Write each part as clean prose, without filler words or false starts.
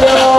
Yo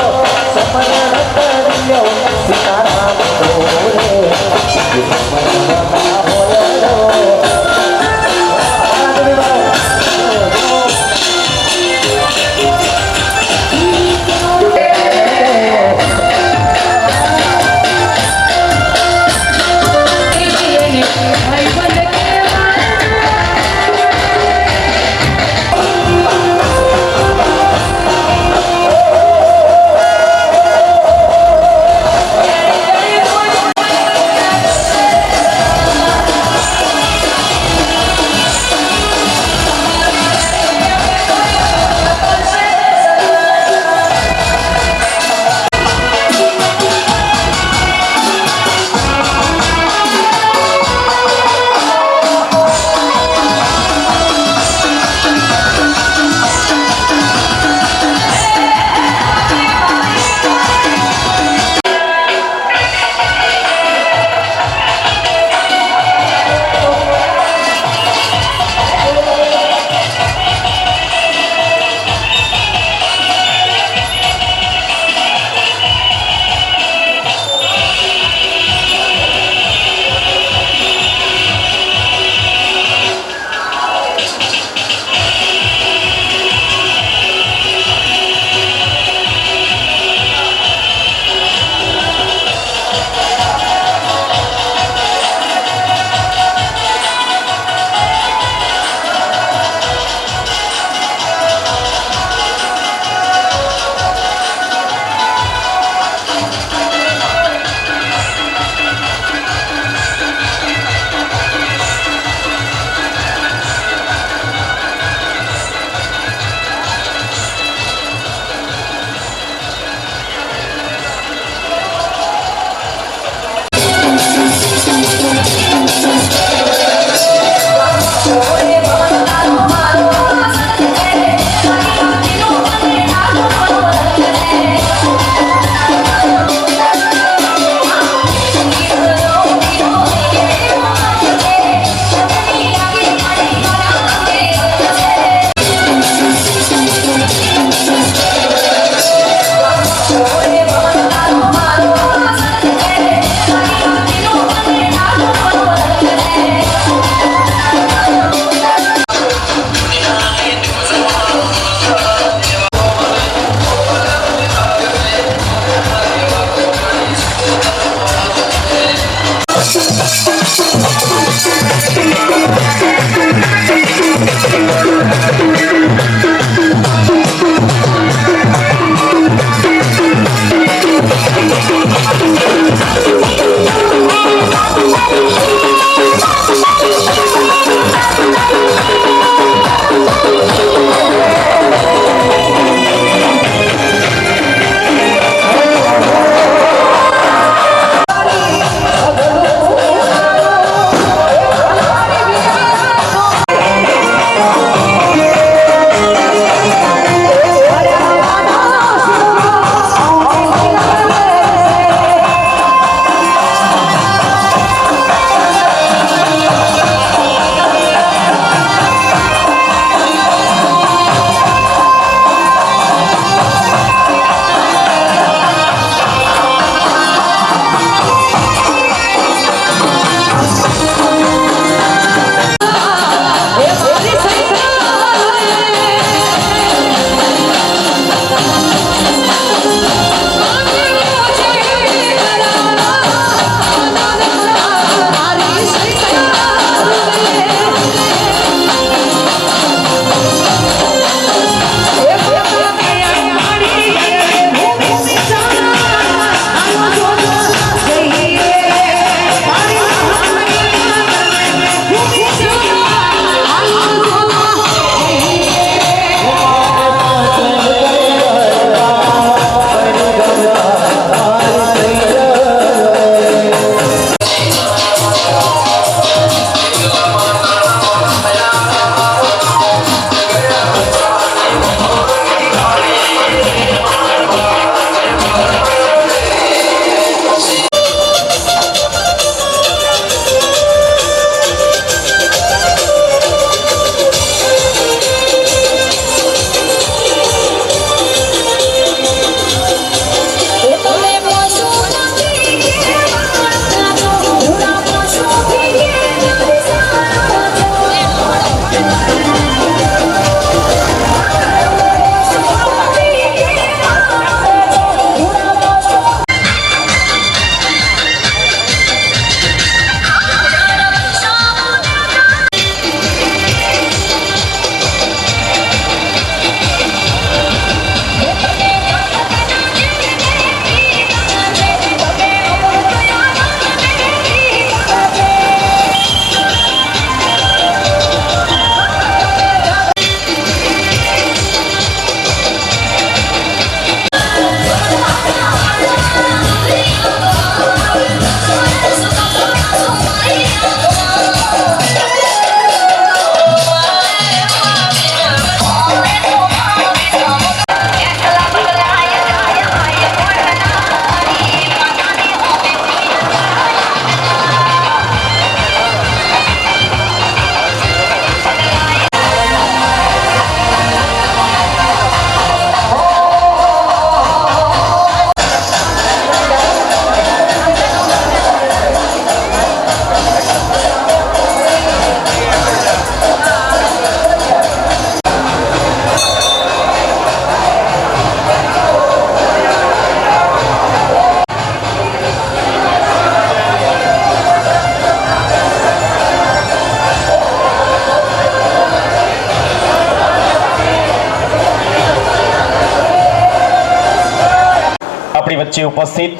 વચ્ચે ઉપસ્થિત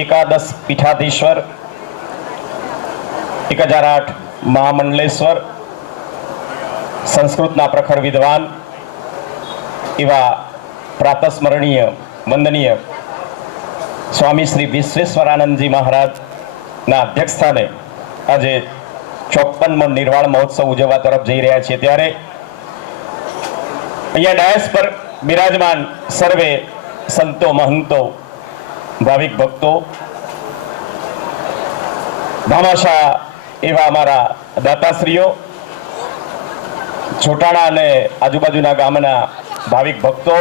એકાદશ પીઠાધીશ્વર 1008 મહામંડલેશ્વર સંસ્કૃતના પ્રખર વિદ્વાન એવા પ્રાતસ્મરણીય વંદનીય સ્વામી શ્રી વિશ્વેશ્વરાનંદજી મહારાજના અધ્યક્ષસ્થાને આજે 54મો નિર્વાણ મહોત્સવ ઉજવવા તરફ જઈ રહ્યા છીએ ત્યારે અહીંયા ડાયસ પર બિરાજમાન સર્વે સંતો મહંતો ભાવિક ભક્તો ભામાશા એવા અમારા દાતાશ્રીઓ છોટાણા અને આજુબાજુના ગામના ભાવિક ભક્તો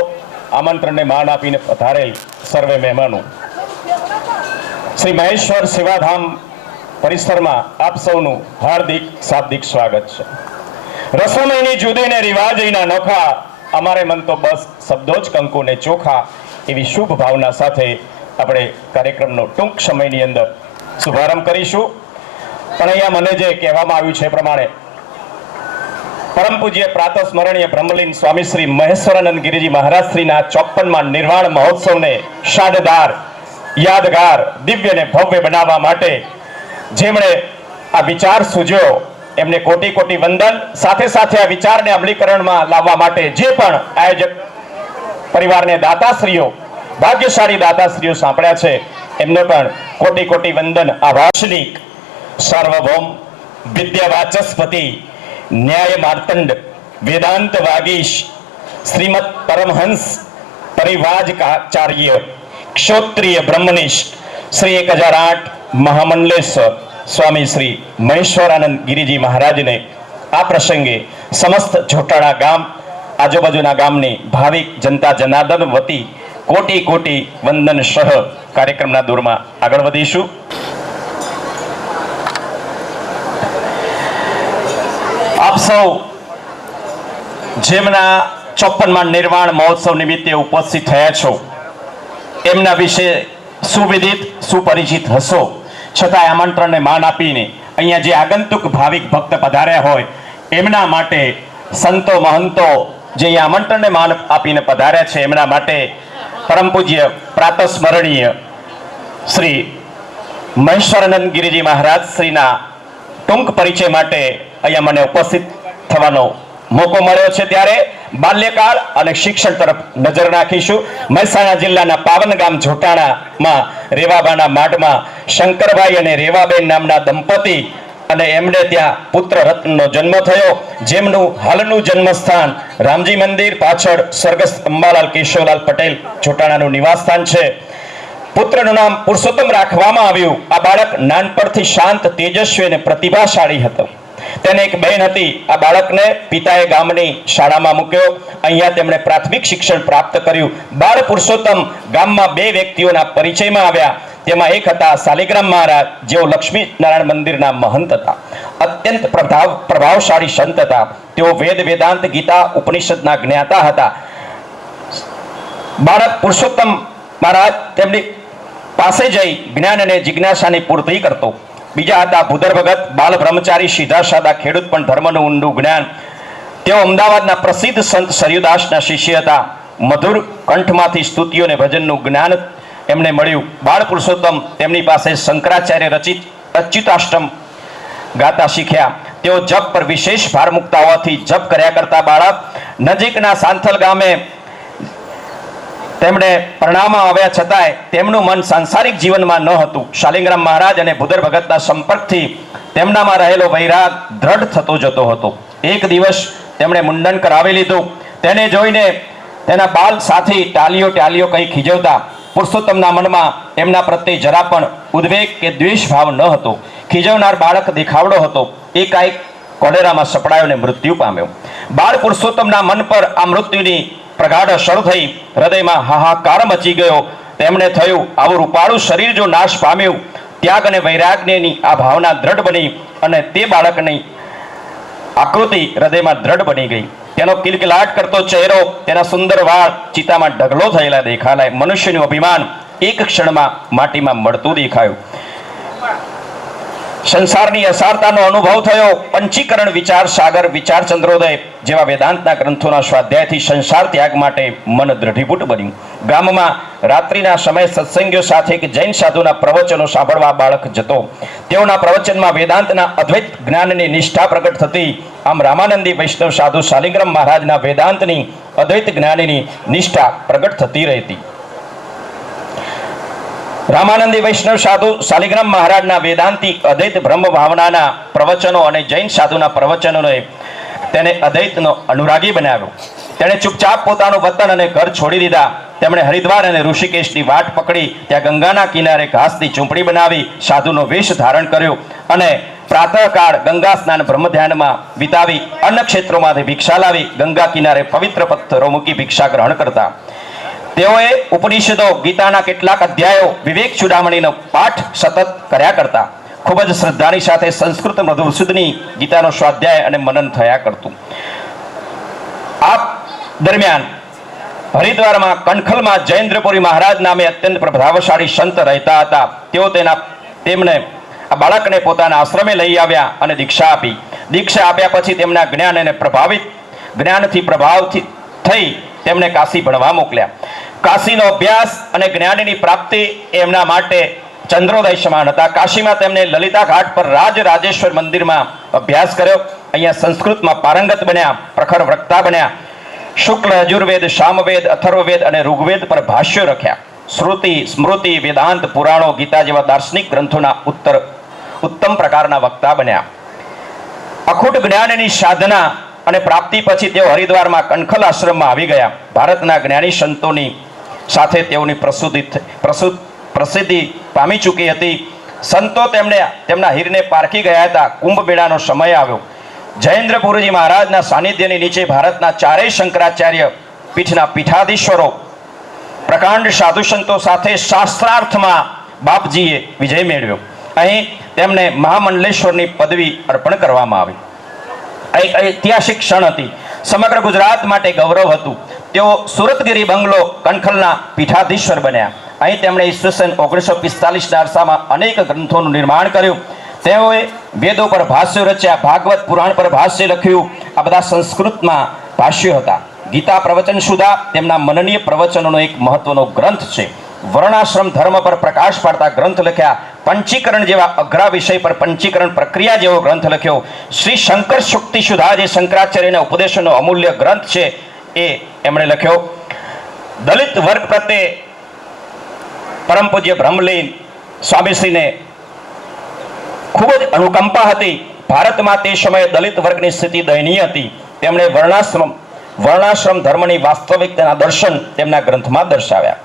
આમંત્રણને માન આપીને પધારેલ સર્વે મહેમાનો શ્રી મહેશ્વર સેવાધામ પરિસરમાં આપ સૌનું હાર્દિક શાબ્દિક સ્વાગત છે. રસમયની જુદીને રિવાજના નોખા અમારે મન તો બસ શબ્દો જ કંકુને ચોખા એવી શુભ ભાવના સાથે આપણે કાર્યક્રમનો ટૂંક સમયની અંદર શુભારંભ કરીશું. પણ અહીંયા મને જે કહેવામાં આવ્યું છે એ પ્રમાણે પરમ પૂજ્ય પ્રાતસ્મરણીય બ્રહ્મલીન સ્વામી શ્રી મહેશ્વરાનંદ ગિરિજી મહારાજ શ્રીના 54મા નિર્વાણ મહોત્સવને શાનદાર યાદગાર દિવ્ય અને ભવ્ય બનાવવા માટે જેમણે આ વિચાર સૂજ્યો એમને કોટી કોટી વંદન. સાથે સાથે આ વિચારને અમલીકરણમાં લાવવા માટે જે પણ આયોજક પરિવારને દાતાશ્રીઓ ભાગ્યશાળી દાતાશ્રીઓ સાંપડ્યા છે એમને પણ કોટી કોટી વંદન. આ ભાષણિક સાર્વભૌમ વિદ્યાવાચસ્પતિ ન્યાય માર્તંડ વેદાંત વાગીશ શ્રીમદ પરમહંસ પરિવાજકાચાર્ય ક્ષોત્રિય બ્રહ્મનિષ્ઠ શ્રી 1008 મહામંડલેશ્વર સ્વામી શ્રી મહેશ્વરાનંદ ગિરિજી મહારાજને આ પ્રસંગે સમસ્ત જોટાણા ગામ આજુબાજુના ગામની ભાવિક જનતા જનાર્દન વતી કોટી કોટી વંદન સહ કાર્યક્રમના દોરમાં આગળ વધીશું. આપ સૌ જેમના 54મા નિર્વાણ મહોત્સવ નિમિત્તે ઉપસ્થિત થયા છો એમના વિશે સુવિદિત સુપરિચિત હશો, છતાં આમંત્રણને માન આપીને અહીંયા જે આગંતુક ભાવિક ભક્ત પધાર્યા હોય એમના માટે સંતો મહંતો જે અહીંયા આમંત્રણને માન આપીને પધાર્યા છે એમના માટે પરમ પૂજ્ય પ્રાતસ્મરણીય શ્રી મહેશ્વરાનંદ ગિરિજી મહારાજ શ્રીના ટૂંક પરિચય માટે અહીંયા મને ઉપસ્થિત થવાનો મોકો મળ્યો છે. ત્યારે બાલ્યકાળ અને શિક્ષણ તરફ નજર નાખીશું. મહેસાણા જિલ્લાના પાવન ગામ જોટાણામાં રેવાબાના માઢમાં શંકરભાઈ અને રેવાબેન નામના દંપતી અને એમને ત્યાં પુત્ર રત્નનો જન્મ થયો, જેમનું હાલનું જન્મસ્થાન રામજી મંદિર પાછળ સ્વર્ગસ્થ અંબાલાલ કેશવલાલ પટેલ જોટાણાનું નિવાસસ્થાન છે. પુત્રનું નામ પુરુષોત્તમ રાખવામાં આવ્યું. આ બાળક નાનપણથી શાંત, તેજસ્વી અને પ્રતિભાશાળી હતો. તેને એક બહેન હતી. આ બાળકને પિતાએ ગામની શાળામાં મૂક્યો. અહીંયા તેમણે પ્રાથમિક શિક્ષણ પ્રાપ્ત કર્યું. બાળ પુરુષોત્તમ ગામમાં બે વ્યક્તિઓના પરિચયમાં આવ્યા. તેમાં એક હતા શાલિગ્રામ મહારાજ, જેઓ લક્ષ્મી નારાયણ મંદિરના મહંત હતા. અત્યંત પ્રભાવશાળી સંત હતા. તેઓ વેદ વેદાંત ગીતા ઉપનિષદના જ્ઞાતા હતા. બાળક પુરુષોત્તમ મહારાજ તેમની પાસે જઈ જ્ઞાન અને જિજ્ઞાસાની પૂર્તિ કરતો. બીજા હતા ભૂદર ભગત, બાલ બ્રહ્મચારી, સીધા સાદા ખેડૂત પણ ધર્મનું ઊંડું જ્ઞાન. તેઓ અમદાવાદના પ્રસિદ્ધ સંત સરયુદાસના શિષ્ય હતા. મધુર કંઠમાંથી સ્તુતિઓ અને ભજનનું જ્ઞાન એમને મળ્યું. બાળ પુરુષોત્તમ તેમની પાસે શંકરાચાર્ય રચિત અચ્યુતાષ્ટમ ગાતા શીખ્યા. તેઓ જપ પર વિશેષ ભાર મૂકતા હોવાથી જપ કર્યા કરતા બાળક નજીકના સાંથલ ગામે તેમણે પરણાવવામાં આવ્યા, છતાંય તેમનું મન સાંસારિક જીવનમાં ન હતું. શાલિગ્રામ મહારાજ અને ભૂદર ભગતના સંપર્કથી તેમનામાં રહેલો વૈરાગ દ્રઢ થતો જતો હતો. એક દિવસ તેમણે મુંડન કરાવી લીધું. તેને જોઈને તેના બાલ સાથી ટાલીઓ કહી ખીજવતા. પુરુષોત્તમના મનમાં એમના પ્રત્યે જરા પણ ઉદ્વેગ કે દ્વેષ ભાવ ન હતો. ખીજવનાર બાળક દેખાવડો હતો. એકાએક કોલેરામાં સપડાયો અને મૃત્યુ પામ્યો. બાળ પુરુષોત્તમના મન પર આ મૃત્યુની પ્રગાઢ અસર થઈ. હૃદયમાં હાહાકાર મચી ગયો. તેમને થયું, આવું રૂપાળું શરીર જો નાશ પામ્યું. ત્યાગ અને વૈરાગ્યની આ ભાવના દ્રઢ બની અને તે બાળકની આકૃતિ હૃદયમાં દ્રઢ બની ગઈ. તેનો કિલકિલાટ કરતો ચહેરો, તેના સુંદર વાળ ચિતામાં ઢગલો થયેલા દેખાલાય. મનુષ્યનું અભિમાન એક ક્ષણમાં માટીમાં મળતું દેખાયું. સંસારની અસારતાનો અનુભવ થયો. પંચીકરણ, વિચાર સાગર, વિચાર ચંદ્રોદય જેવા વેદાંતના ગ્રંથોના સ્વાધ્યાયથી સંસાર ત્યાગ માટે મન દ્રઢીભૂત બન્યું. ગામમાં રાત્રિના સમયે સત્સંગીઓ સાથે એક જૈન સાધુના પ્રવચનો સાંભળવા બાળક જતો. તેઓના પ્રવચનમાં વેદાંતના અદ્વૈત જ્ઞાનની નિષ્ઠા પ્રગટ થતી. આમ રામાનંદી વૈષ્ણવ સાધુ શાલિગ્રામ મહારાજના વેદાંતની અદ્વૈત જ્ઞાનની નિષ્ઠા પ્રગટ થતી રહેતી. રામાનંદી વૈષ્ણવ સાધુ શાલિગ્રામ મહારાજના વેદાંતિક અદ્વૈત બ્રહ્મ ભાવનાના પ્રવચનો અને જૈન સાધુના પ્રવચનોએ તેને અદ્વૈતનો અનુરાગી બનાવ્યો. તેણે ચૂપચાપ પોતાનું વતન અને ઘર છોડી દીધા. તેમણે હરિદ્વાર અને ઋષિકેશની વાટ પકડી ત્યાં ગંગાના કિનારે ઘાસની ઝૂંપડી બનાવી સાધુનો વેશ ધારણ કર્યો અને પ્રાતઃકાળ ગંગા સ્નાન બ્રહ્મ ધ્યાનમાં વિતાવી અન્ય ક્ષેત્રોમાંથી ભિક્ષા લાવી ગંગા કિનારે પવિત્ર પથ્થરો મૂકી ભિક્ષા ગ્રહણ કરતા. તેઓએ ઉપનિષદો, ગીતાના કેટલાક અધ્યાયો, વિવેક ચૂડામણીનો પાઠ સતત કર્યા કરતા. ખૂબ જ શ્રદ્ધાની સાથે સંસ્કૃત મધુસૂદની ગીતાનો સ્વાધ્યાય અને મનન થયા કરતું. આ દરમિયાન હરિદ્વારમાં કણખલમાં જયેન્દ્રપુરી મહારાજ નામે અત્યંત પ્રભાવશાળી સંત રહેતા હતા. તેમને આ બાળકને પોતાના આશ્રમે લઈ આવ્યા અને દીક્ષા આપી. દીક્ષા આપ્યા પછી તેમના જ્ઞાનથી પ્રભાવિત થઈ તેમને કાશી ભણવા મોકલ્યા. કાશીનો અભ્યાસ અને જ્ઞાનની પ્રાપ્તિ એમના માટે ચંદ્રોદય સમાન હતા. કાશીમાં તેમને લલિતા ઘાટ પર રાજેશ્વર મંદિરમાં અભ્યાસ કર્યો. અહીંયા સંસ્કૃતમાં પારંગત બન્યા, પ્રખર વક્તા બન્યા. શુક્લ, યજુર્વેદ, સામવેદ, અથર્વવેદ અને ઋગ્વેદ પર ભાષ્યો લખ્યા. શ્રુતિ, સ્મૃતિ, વેદાંત, પુરાણો, ગીતા જેવા દાર્શનિક ગ્રંથોના ઉત્તમ પ્રકારના વક્તા બન્યા. અખૂટ જ્ઞાનની સાધના અને પ્રાપ્તિ પછી તેઓ હરિદ્વારમાં કણખલ આશ્રમમાં આવી ગયા. ભારતના જ્ઞાની સંતોની સાથે તેઓની પ્રસિદ્ધિ પામી ચૂકી હતી. સંતો તેમના હીરને પારખી ગયા હતા. કુંભ મેળાનો સમય આવ્યો. જયેન્દ્રપુરીજી મહારાજના સાનિધ્યની નીચે ભારતના ચારેય શંકરાચાર્ય પીઠના પીઠાધીશ્વરો પ્રકાંડ સાધુ સંતો સાથે શાસ્ત્રાર્થમાં બાપજીએ વિજય મેળવ્યો. અહીં તેમને મહામંડલેશ્વરની પદવી અર્પણ કરવામાં આવી. ઐતિહાસિક ક્ષણ હતી. સમગ્ર ગુજરાત માટે ગૌરવ હતું. તેઓ સુરતગીરી બંગલો કણખલના પીઠાધીશ્વર બન્યા. અહીં તેમણે ઈસવીસન 1945ના અરસામાં અનેક ગ્રંથોનું નિર્માણ કર્યું. તેઓએ વેદો પર ભાષ્યો રચ્યા, ભાગવત પુરાણ પર ભાષ્ય લખ્યું. આ બધા સંસ્કૃતમાં ભાષ્યો હતા. ગીતા પ્રવચન સુધા તેમના મનનીય પ્રવચનોનો એક મહત્વનો ગ્રંથ છે. વર્ણાશ્રમ ધર્મ પર પ્રકાશ પાડતા ગ્રંથ લખ્યા. પંચીકરણ જેવા અઘરા વિષય પર પંચીકરણ પ્રક્રિયા જેવો ગ્રંથ લખ્યો. શ્રી શંકર શુક્તિ સુધા જે શંકરાચાર્યના ઉપદેશોનો અમૂલ્ય ગ્રંથ છે એ એમણે લખ્યો. દલિત વર્ગ પ્રત્યે પરમ પૂજ્ય બ્રહ્મલીન સ્વામીશ્રીને ખૂબ જ અનુકંપા હતી. ભારતમાં તે સમયે દલિત વર્ગની સ્થિતિ દયનીય હતી. તેમણે વર્ણાશ્રમ ધર્મની વાસ્તવિકતાના દર્શન તેમના ગ્રંથમાં દર્શાવ્યા.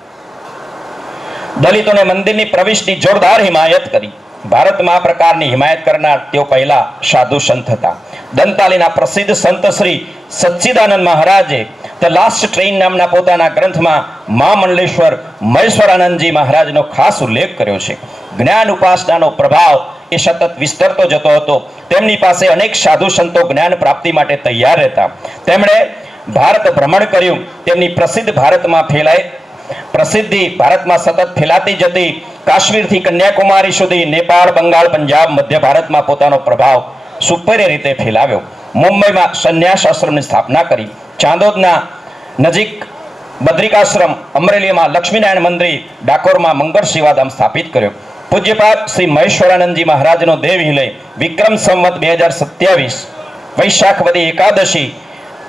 દલિતોને મંદિરની પ્રવેશની જોરદાર હિમાયત કરી. ભારતમાં આ પ્રકારની હિમાયત કરનાર તેઓ પહેલા સાધુ સંત હતા. દંતાલીના પ્રસિદ્ધ સંત શ્રી સચ્ચિદાનંદ મહારાજે ધ લાસ્ટ ટ્રેન નામના પોતાના ગ્રંથમાં મહામંડલેશ્વર મહેશ્વરાનંદજી મહારાજનો ખાસ ઉલ્લેખ કર્યો છે. જ્ઞાન ઉપાસનાનો પ્રભાવ એ સતત વિસ્તરતો જતો હતો. તેમની પાસે અનેક સાધુ સંતો જ્ઞાન પ્રાપ્તિ માટે તૈયાર હતા. તેમણે ભારત ભ્રમણ કર્યું. તેમની પ્રસિદ્ધિ ભારતમાં સતત ફેલાતી જતી. કાશ્મીરથી કન્યાકુમારી સુધી, નેપાળ, બંગાળ, પંજાબ, મધ્ય ભારતમાં પોતાનો પ્રભાવ સુપેરે રીતે ફેલાવ્યો. મુંબઈમાં સંન્યાસ આશ્રમની સ્થાપના કરી. ચાંદોદના નજીક બદ્રિકાશ્રમ, અમરેલીમાં લક્ષ્મીનારાયણ મંદિર, ડાકોરમાં મંગળ સેવાધામ સ્થાપિત કર્યો. પૂજ્યપાદ શ્રી મહેશ્વરાનંદજી મહારાજનો દેવહિલય વિક્રમ સંવત 2027 વૈશાખવદી એકાદશી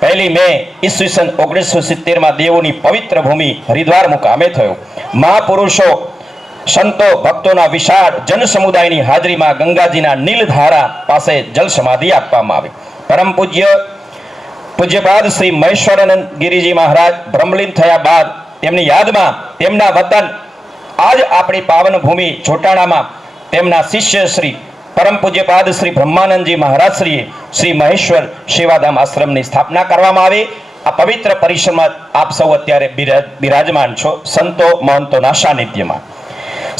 1 મે ઈસવીસન 1970માં દેવોની પવિત્ર ભૂમિ હરિદ્વાર મુકામે થયો. મહાપુરુષો, સંતો, ભક્તોના વિશાળ જન સમુદાયની હાજરીમાં ગંગાજીના નીલધારા પાસે જલ સમાધિ આપવામાં આવી. પરમ પૂજ્યપાદ શ્રી મહેશ્વરાનંદ ગિરિજી મહારાજ બ્રહ્મલીન થયા બાદ તેમની યાદમાં તેમના વતન આજ આપણી પાવન ભૂમિ જોટાણામાં તેમના શિષ્ય શ્રી પરમ પૂજ્યપાદ શ્રી બ્રહ્માનંદજી મહારાજશ્રીએ શ્રી મહેશ્વર સેવાધામ આશ્રમની સ્થાપના કરવામાં આવી. આ પવિત્ર પરિસરમાં આપ સૌ અત્યારે બિરાજમાન છો સંતો મહંતોના સાનિધ્યમાં.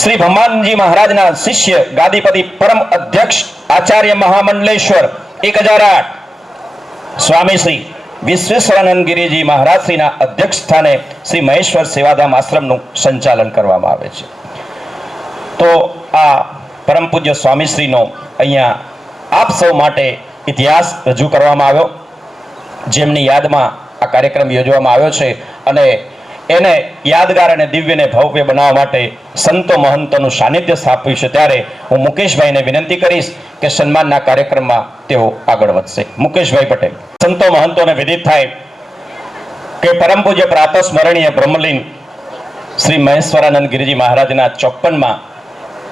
શ્રી બ્રહ્માનંદજી મહારાજના શિષ્ય ગાદીપતિ પરમ અધ્યક્ષ આચાર્ય મહામંડલેશ્વર 1008 સ્વામી શ્રી વિશ્વેશ્વરાનંદ ગિરિજી મહારાજશ્રીના અધ્યક્ષ સ્થાને શ્રી મહેશ્વર સેવાધામ આશ્રમનું સંચાલન કરવામાં આવે છે. તો આ પરમ પૂજ્ય સ્વામીશ્રીનો અહીંયા આપ સૌ માટે ઇતિહાસ રજૂ કરવામાં આવ્યો, જેમની યાદમાં આ કાર્યક્રમ યોજવામાં આવ્યો છે અને એને યાદગાર અને દિવ્યને ભવ્ય બનાવવા માટે સંતો મહંતોનું સાનિધ્ય સ્થાપ્યું છે. ત્યારે હું મુકેશભાઈને વિનંતી કરીશ કે સન્માનના કાર્યક્રમમાં તેઓ આગળ વધશે. મુકેશભાઈ પટેલ. સંતો મહંતોને વિદિત થાય કે પરમ પૂજ્ય પ્રાતઃ સ્મરણીય બ્રહ્મલીન શ્રી મહેશ્વરાનંદ ગિરિજી મહારાજના 54માં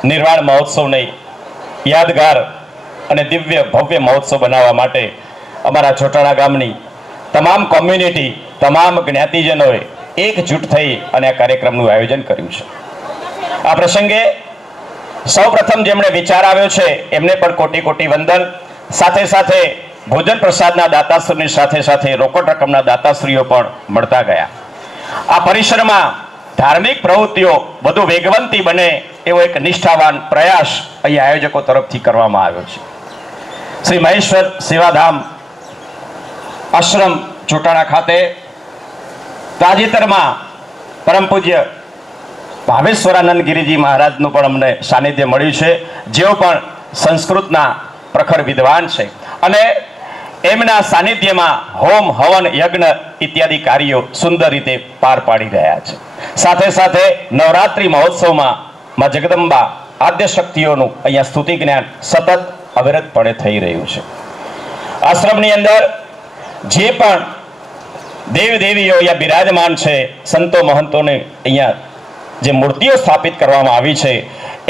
નિર્વાણ મહોત્સવને યાદગાર અને દિવ્ય ભવ્ય મહોત્સવ બનાવવા માટે અમારા ચોટાણા ગામની તમામ કોમ્યુનિટી, તમામ જ્ઞાતિજનોએ એકજૂટ થઈ અને આ કાર્યક્રમનું આયોજન કર્યું છે. આ પ્રસંગે સૌપ્રથમ જેમણે વિચાર આવ્યો છે એમને પણ કોટી કોટી વંદન. સાથે સાથે ભોજન પ્રસાદના દાતાશ્રીની સાથે સાથે રોકડ રકમના દાતાશ્રીઓ પણ મળતા ગયા. આ પરિસરમાં ધાર્મિક પ્રવૃત્તિઓ વધુ વેગવંતી બને એવો એક નિષ્ઠાવાન પ્રયાસ અહીં આયોજકો તરફથી કરવામાં આવ્યો છે. શ્રી મહેશ્વર સેવાધામ આશ્રમ ચોટાણા ખાતે તાજેતરમાં પરમ પૂજ્ય ભાવેશ્વરાનંદ ગિરિજી મહારાજનું પણ અમને સાનિધ્ય મળ્યું છે, જેઓ પણ સંસ્કૃતના પ્રખર વિદ્વાન છે અને એમના સાનિધ્યમાં હોમ, હવન, યજ્ઞ ઇત્યાદિ કાર્યો સુંદર રીતે પાર પાડી રહ્યા છે. સાથે સાથે નવરાત્રિ મહોત્સવમાં માં જગદંબા આદ્ય શક્તિઓનું અહીંયા સ્તુતિ જ્ઞાન સતત અવિરતપણે થઈ રહ્યું છે. આશ્રમની અંદર જે પણ દેવ દેવીઓ અહીંયા બિરાજમાન છે, સંતો મહંતોને અહીંયા જે મૂર્તિઓ સ્થાપિત કરવામાં આવી છે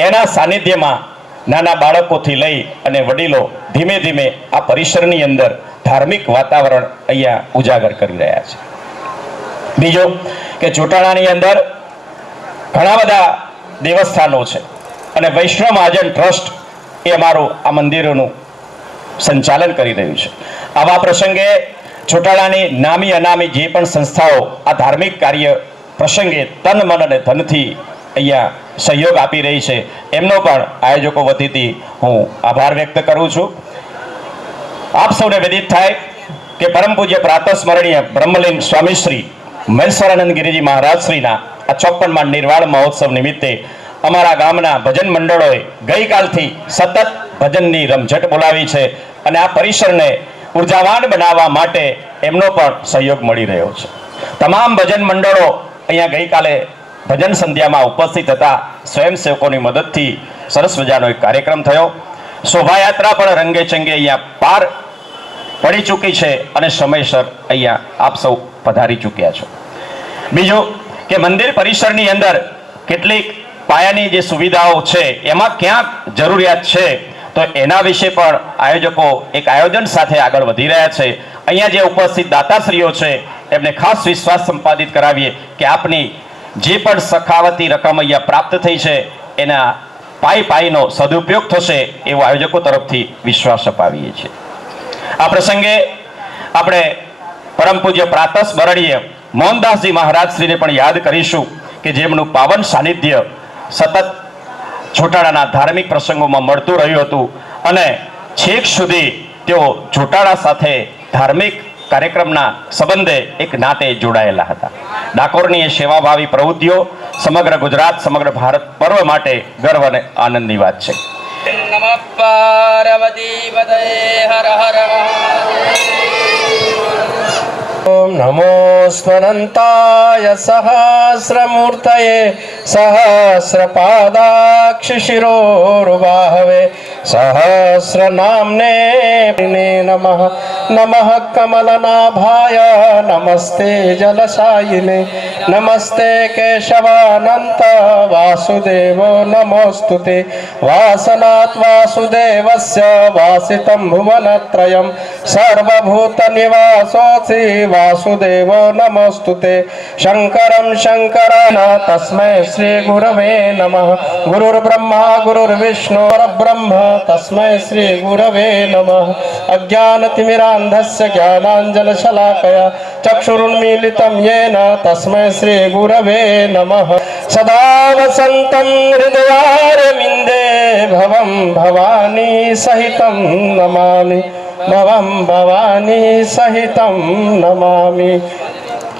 એના સાનિધ્યમાં નાના બાળકોથી લઈ અને વડીલો ધીમે ધીમે આ પરિસરની અંદર ધાર્મિક વાતાવરણ અહીંયા ઉજાગર કરી રહ્યા છે. બીજો કે ચોટાણાની અંદર ઘણા બધા દેવસ્થાનો છે અને વૈષ્ણવ મહાજન ટ્રસ્ટ એ અમારું આ મંદિરોનું સંચાલન કરી રહ્યું છે. આવા પ્રસંગે ચોટાણાની નામી અનામી જે પણ સંસ્થાઓ આ ધાર્મિક કાર્ય પ્રસંગે તન, મન અને ધનથી અહીંયા સહયોગ આપી રહી છે એમનો પણ આયોજકો વતીથી હું આભાર વ્યક્ત કરું છું. આપ સૌને વિદિત થાય કે પરમ પૂજ્ય પ્રાતઃ સ્મરણીય બ્રહ્મલીન સ્વામીશ્રી મહેશ્વરાનંદ ગિરિજી મહારાજશ્રીના આ 54માં નિર્વાણ મહોત્સવ નિમિત્તે અમારા ગામના ભજન મંડળોએ ગઈકાલથી સતત ભજનની રમઝટ બોલાવી છે અને આ પરિસરને ઉર્જાવાન બનાવવા માટે એમનો પણ સહયોગ મળી રહ્યો છે. તમામ ભજન મંડળો અહીંયા ગઈકાલે ભજન સંધ્યામાં ઉપસ્થિત હતા. સ્વયંસેવકોની મદદથી સરસ મજાનો એક કાર્યક્રમ થયો. શોભાયાત્રા પણ રંગે ચંગે અહીંયા પાર પડી ચૂકી છે અને સમયસર અહીંયા આપ સૌ પધારી ચૂક્યા છો. બીજું કે મંદિર પરિસરની અંદર કેટલીક પાયાની જે સુવિધાઓ છે એમાં ક્યાંક જરૂરિયાત છે તો એના વિશે પણ આયોજકો એક આયોજન સાથે આગળ વધી રહ્યા છે. અહીંયા જે ઉપસ્થિત દાતાશ્રીઓ છે એમને ખાસ વિશ્વાસ સંપાદિત કરાવીએ કે આપની જે પણ સખાવતી રકમ અહીંયા પ્રાપ્ત થઈ છે એના પાઈનો સદુપયોગ થશે એવો આયોજકો તરફથી વિશ્વાસ અપાવીએ છીએ. આ પ્રસંગે આપણે પરમ પૂજ્ય પ્રાતઃ સ્મરણીય મોહનદાસજી મહારાજશ્રીને પણ યાદ કરીશું કે જેમનું પાવન સાનિધ્ય સતત ચોટાણાના ધાર્મિક પ્રસંગોમાં મળતું રહ્યું હતું અને છેક સુધી તેઓ ચોટાણા સાથે ધાર્મિક કાર્યક્રમના સંબંધે એક નાતે જોડાયેલા હતા. ડાકોરની એ સેવાભાવી પ્રવૃત્તિઓ સમગ્ર ગુજરાત, સમગ્ર ભારત પર્વ માટે ગર્વ અને આનંદની વાત છે. નમઃ પાર્વતી પતય હર હર ઓમ નમો સ્વનંતાય સહસ્રમૂર્તયે સહસ્રપાદાક્ષિશિરોરુબાહવે સહસ્રનામ્ને નમઃ. નમઃ કમલનાભાય નમસ્તે જલશાયિને નમસ્તે કેશવાનંત વાસુદેવ નમોસ્તુતે વાસનાત વાસુદેવસ્ય વાસિતં ભુવનત્રયં સર્વભૂતનિવાસોऽસि વાસુદેવ નમોસ્તુતે. શંકરં શંકરાન તસ્મૈ શ્રી ગુરવે નમઃ. ગુરુર્બ્રહ્મા ગુરુર્વિષ્ણુ પરબ્રહ્મ તસ્મૈ શ્રી ગુરવે નમઃ. અજ્ઞાનતિમિરાંધસ્ય જ્ઞાનાંજનશલાકયા ચક્ષુરુન્મીલિतं યેન તસ્મૈ શ્રી ગુરવે નમઃ. સદા વસન્तं હૃદયારવિંદે ભવં ભવાની સહિतं નમામિ. ભવં ભવાની સહિतं નમામિ.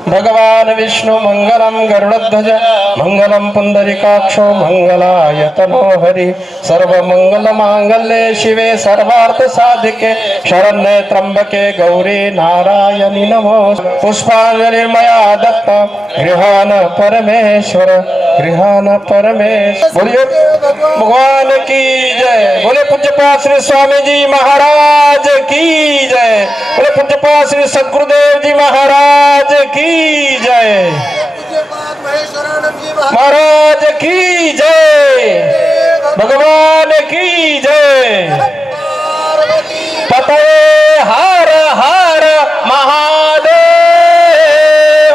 भगवान विष्णु मंगलम गरुड़ध्वज मंगलम पुंडरीकाक्षो मंगलायतनो हरि सर्वमंगल मांगल्ये शिवे सर्वार्थ साधिके शरण्ये त्र्यंबके गौरी नारायणी नमो पुष्पांजलि मया दत्त गृहान परमेश्वर गृहान परमेश्वर। बोलिए भगवान की जय। बोले पूज्यपाद श्री स्वामी जी महाराज की जय। बोले पूज्यपाद श्री सद्गुरुदेव जी महाराज की जय। महाराज की जय। भगवान की जय। पते हर हर महादेव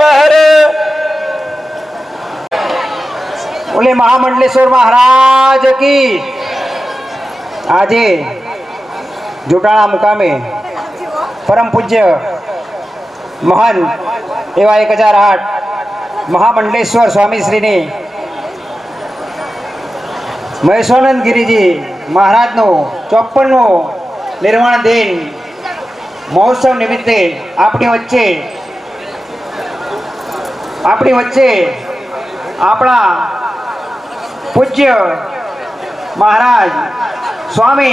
हर। बोले महामंडलेश्वर महाराज की। આજે જોટાણા મુકામે પરમ પૂજ્ય મહાન એવા 1008 મહામંડલેશ્વર સ્વામીશ્રીની મહેશ્વરાનંદ ગિરિજી મહારાજનો 54મો નિર્વાણ દિન મહોત્સવ નિમિત્તે આપણી વચ્ચે આપણા પૂજ્ય મહારાજ स्वामी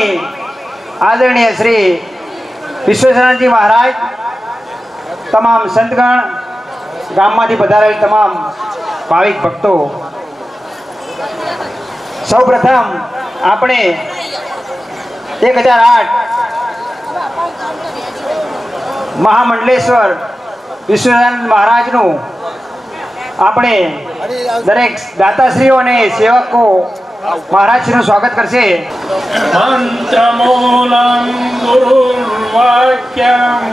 आदरणीय श्री विश्वेश्वरानंद जी महाराज तमाम संतगण गाममांथी पधारेल तमाम भाविक भक्तों सौ प्रथम आपणे 1008 महामंडलेश्वर विश्वेश्वरानंद महाराजનું આપણે દરેક દાતાશ્રીઓ અને સેવકો महाराज श्री स्वागत करसे। मंत्रमूलं गुरुर्वाक्यं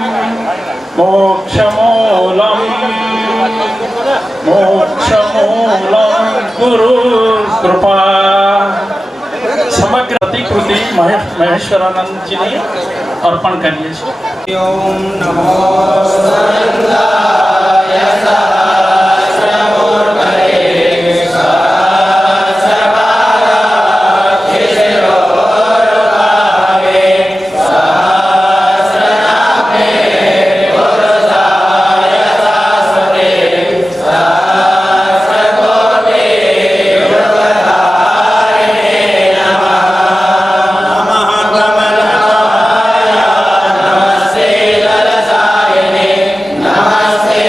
मोक्षमूलं गुरुकृपा। समग्र प्रतिकृति महेश्वरानंद जी ने अर्पण करिए छे। ओम नमो नमस्ते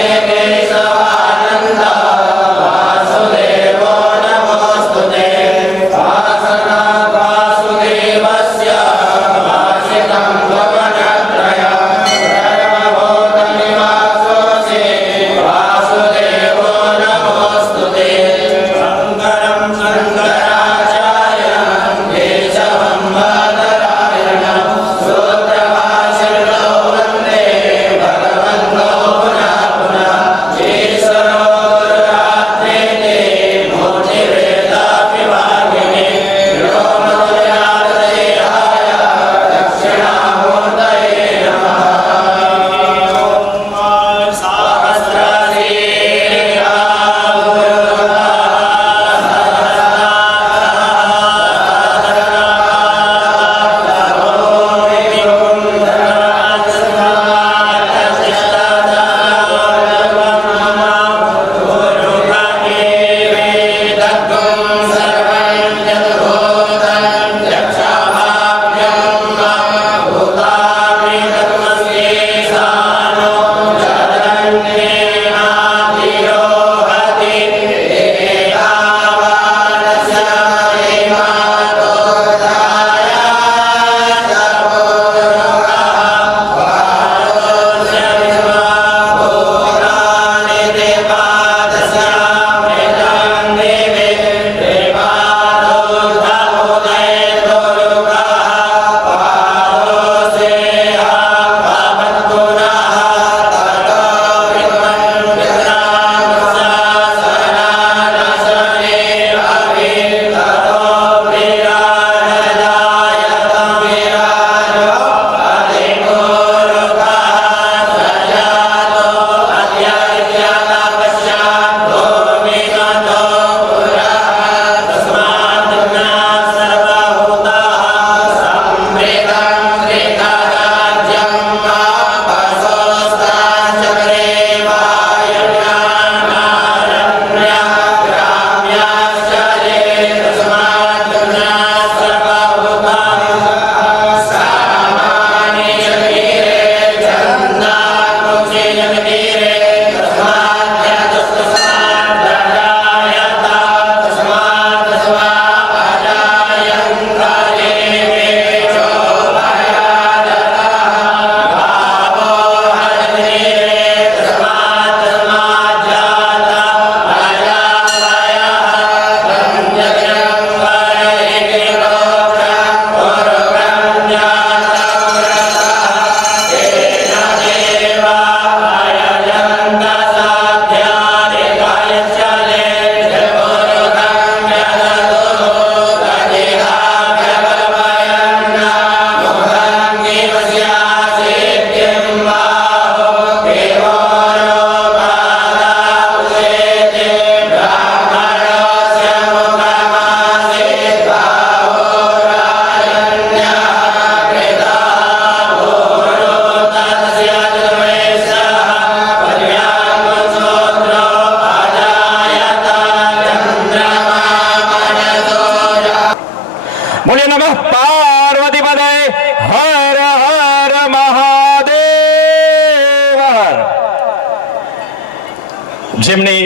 જેમની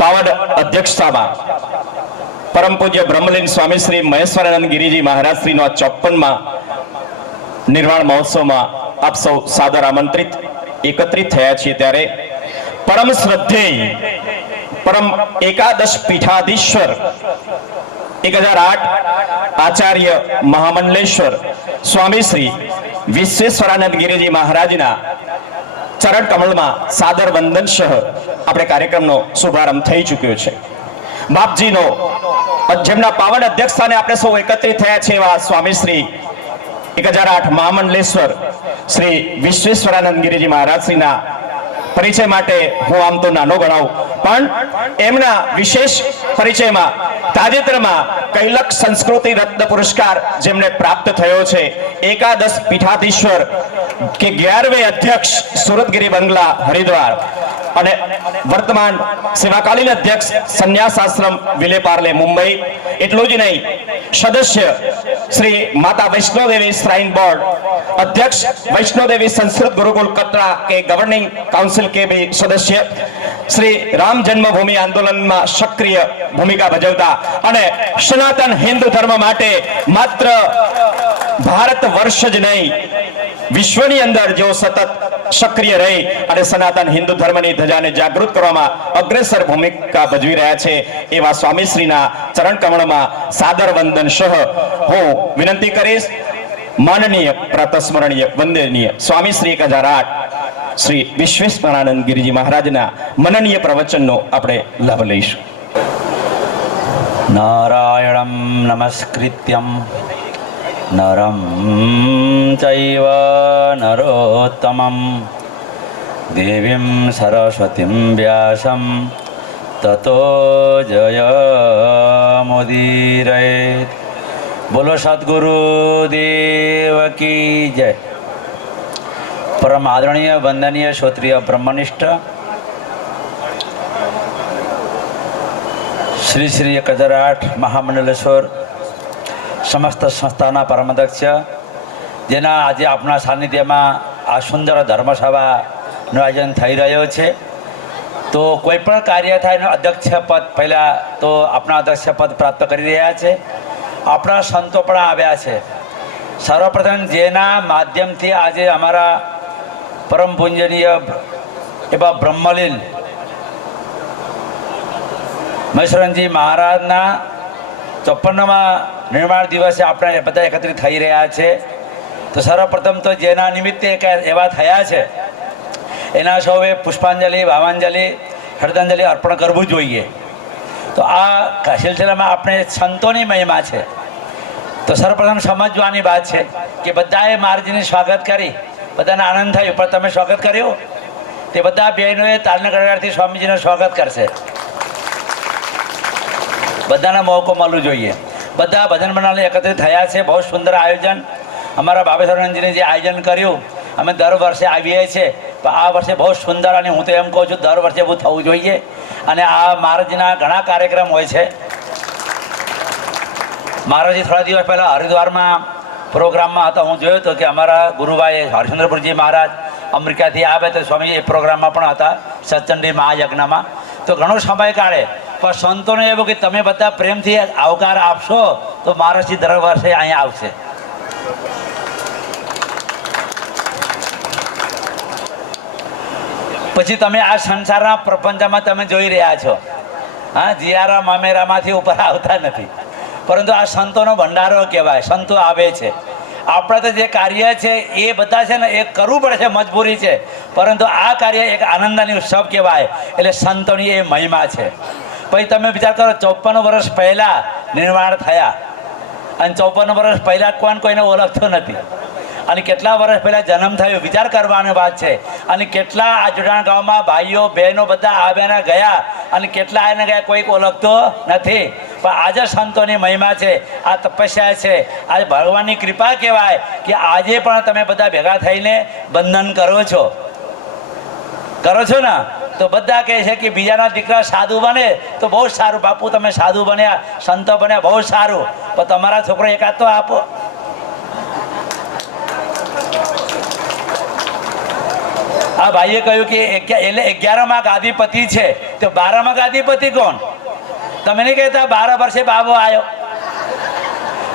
પાવન અધ્યક્ષતામાં પરમ પૂજ્ય બ્રહ્મલીન સ્વામી શ્રી મહેશ્વરાનંદ ગિરિજી મહારાજ શ્રીનો 54માં નિર્વાણ મહોત્સવમાં આપ સૌ સાદર આમંત્રિત એકત્રિત થયા છીએ ત્યારે પરમ શ્રદ્ધેય પરમ એકાદશ પીઠાધીશ્વર 1008 આચાર્ય મહામંડલેશ્વર સ્વામી શ્રી વિશ્વેશ્વરાનંદ ગિરિજી મહારાજના ચરણ કમળમાં સાદર વંદન સહ આપણે કાર્યક્રમનો શુભારંભ થઈ ચૂક્યો છે. બાપજીનો જેમના પાવન અધ્યક્ષસ્થાને આપણે સૌ એકત્રિત થયા છે એવા સ્વામી શ્રી 1008 મહામંડલેશ્વર શ્રી વિશ્વેશ્વરાનંદ ગિરિજી મહારાજ શ્રીના પરિચય માટે હું આમ તો નાનો ગણાવું, પણ એમના વિશેષ પરિચયમાં તાજેતરમાં કૈલક સંસ્કૃતિ રત્ન પુરસ્કાર જેમને પ્રાપ્ત થયો છે, એકાદશ પીઠાધીશ્વર કે 11વે અધ્યક્ષ સુરતગીરી બંગલા હરિદ્વાર અને વર્તમાન સેવાકાલીન અધ્યક્ષ સંન્યાસ આશ્રમ વિલેપાર્લે મુંબઈ. એટલું જ નહીં, સદસ્ય શ્રી માતા વૈષ્ણોદેવી શ્રાઇન બોર્ડ, અધ્યક્ષ વૈષ્ણોદેવી સંસ્કૃત ગુરુકુલ કતરા કે ગવર્નિંગ કાઉન્સિલ કે भी સદસ્ય, શ્રી રામ જન્મભૂમિ આંદોલનમાં સક્રિય ભૂમિકા ભજવતા અને સનાતન હિન્દુ ધર્મ માટે માત્ર ભારત વર્ષ જ નહીં વિશ્વની અંદર જેઓ સતત સક્રિય રહી અને સનાતન હિન્દુ ધર્મની ધજાને જાગૃત કરવામાં અગ્રેસર ભૂમિકા ભજવી રહ્યા છે એવા સ્વામીશ્રીના ચરણ કમળમાં સાદર વંદન સહ હું વિનંતી કરીશ માનનીય પ્રાતસ્મરણીય વંદનીય સ્વામી શ્રી 1008 શ્રી વિશ્વેશ્વરાનંદ ગિરિજી મહારાજના મનનીય પ્રવચનનો આપણે લાભ લઈશું. નારાયણં નમસ્કૃત્યં નરં ચૈવ નરોત્તમં દેવીં સરસ્વતીં વ્યાસં તતો જયમુદીરયેત. બોલો સદગુરુ દેવ કી જય. પરમ આદરણીય વંદનીય શ્રોત્રિય બ્રહ્મનિષ્ઠ શ્રી શ્રી 1008 મહામંડલેશ્વર સમસ્ત સંસ્થાના પરમાધ્યક્ષ, જેના આજે આપણા સાનિધ્યમાં આ સુંદર ધર્મસભાનું આયોજન થઈ રહ્યો છે. તો કોઈ પણ કાર્ય થાય એનું અધ્યક્ષ પદ પહેલાં તો આપણા અધ્યક્ષ પદ પ્રાપ્ત કરી રહ્યા છે. આપણા સંતો પણ આવ્યા છે. સર્વપ્રથમ જેના માધ્યમથી આજે અમારા પરમ પૂજનીય એવા બ્રહ્મલીન મહેશ્વરનજી મહારાજના 54મા નિર્માણ દિવસે આપણે બધા એકત્રિત થઈ રહ્યા છે. તો સર્વપ્રથમ તો જેના નિમિત્તે એવા થયા છે એના સૌએ પુષ્પાંજલિ, ભાવાંજલિ, શ્રદ્ધાંજલિ અર્પણ કરવું જોઈએ. તો આ સિલસિલામાં આપણે સંતોની મહિમા છે. તો સર્વપ્રથમ સમજવાની વાત છે કે બધાએ મહારાજજીને સ્વાગત કરી, બધાને આનંદ થયો, પણ તમે સ્વાગત કર્યું તે બધા બહેનોએ તાલના ગણગાટથી સ્વામીજીનું સ્વાગત કરશે. બધાને મોકો મળવું જોઈએ. બધા ભજન મંડળ એકત્રિત થયા છે. બહુ સુંદર આયોજન અમારા બાબેશ્વરાનંદજીને જે આયોજન કર્યું, અમે દર વર્ષે આવીએ છીએ, પણ આ વર્ષે બહુ સુંદર, અને હું તો એમ કહું છું દર વર્ષે એવું થવું જોઈએ. અને આ મહારાજજીના ઘણા કાર્યક્રમ હોય છે. મહારાજજી થોડા દિવસ પહેલાં હરિદ્વારમાં પ્રોગ્રામમાં હતા, હું જોયો હતો કે અમારા ગુરુભાઈ હરિશ્ચંદ્રપુરજી મહારાજ અમેરિકાથી આવે તો સ્વામી એ પ્રોગ્રામમાં પણ હતા, સત્સંગી મહાયજ્ઞમાં. તો ઘણો સમય કાઢે, પણ સંતોને એવું કે તમે બધા પ્રેમથી આવકાર આપશો તો મહારાજજી દર વર્ષે અહીંયા આવશે. પછી તમે આ સંસારના પ્રપંચમાં તમે જોઈ રહ્યા છો, હા, જીયારા મામેરામાંથી ઉપર આવતા નથી, પરંતુ આ સંતોનો ભંડારો કહેવાય. સંતો આવે છે. આપણે તો જે કાર્ય છે એ બધા છે ને એ કરવું પડે છે, મજબૂરી છે, પરંતુ આ કાર્ય એક આનંદની ઉત્સવ કહેવાય. એટલે સંતોની એ મહિમા છે. પછી તમે વિચાર કરો, 54 વર્ષ પહેલાં નિર્માણ થયા અને 54 વર્ષ પહેલાં કોઈને ઓળખતો નથી, અને કેટલા વર્ષ પહેલાં જન્મ થયો, વિચાર કરવાની વાત છે. અને કેટલા આ જોડાણ ગામમાં ભાઈઓ બહેનો બધા આવ્યા ગયા, અને કેટલા આવીને ગયા કોઈ ઓળખતો નથી. પણ આજે સંતોની મહિમા છે, આ તપસ્યા છે, આજે ભગવાનની કૃપા કહેવાય કે આજે પણ તમે બધા ભેગા થઈને બંધન કરો છો ને. તો બધા કહે છે કે બીજાના દીકરા સાધુ બને તો બહુ સારું. બાપુ તમે સાધુ બન્યા, સંતો બન્યા, બહુ સારું, પણ તમારા છોકરો એકાદ તો આપો. આ ભાઈએ કહ્યું કે એટલે 11માં ગાદીપતિ છે, તો 12માં ગાદીપતિ કોણ? તમે નહીં કહેતા 12 વર્ષે બાબો આવ્યો,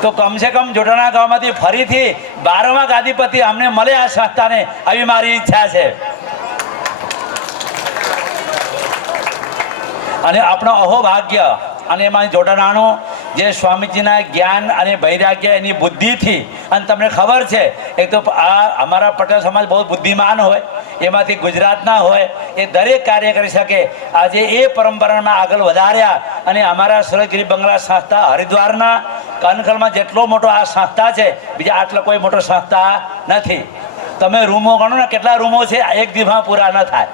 તો કમસે કમ જોટાણા ગામમાંથી ફરીથી 12માં ગાદીપતિ અમને મળે આ સંસ્થાને, આવી મારી ઈચ્છા છે. અને આપણો અહોભાગ્ય અને એમાં જોડાણાનું જે સ્વામીજીના જ્ઞાન અને વૈરાગ્ય એની બુદ્ધિથી, અને તમને ખબર છે એક તો આ અમારા પટેલ સમાજ બહુ બુદ્ધિમાન હોય, એમાંથી ગુજરાતના હોય, એ દરેક કાર્ય કરી શકે. આજે એ પરંપરામાં આગળ વધાર્યા અને અમારા સુરતગીરી બંગલા સંસ્થા હરિદ્વારના કનખલમાં જેટલો મોટો આ સંસ્થા છે, બીજા આટલો કોઈ મોટો સંસ્થા નથી. તમે રૂમો ગણો ને, કેટલા રૂમો છે, એક દિવસમાં પૂરા ન થાય.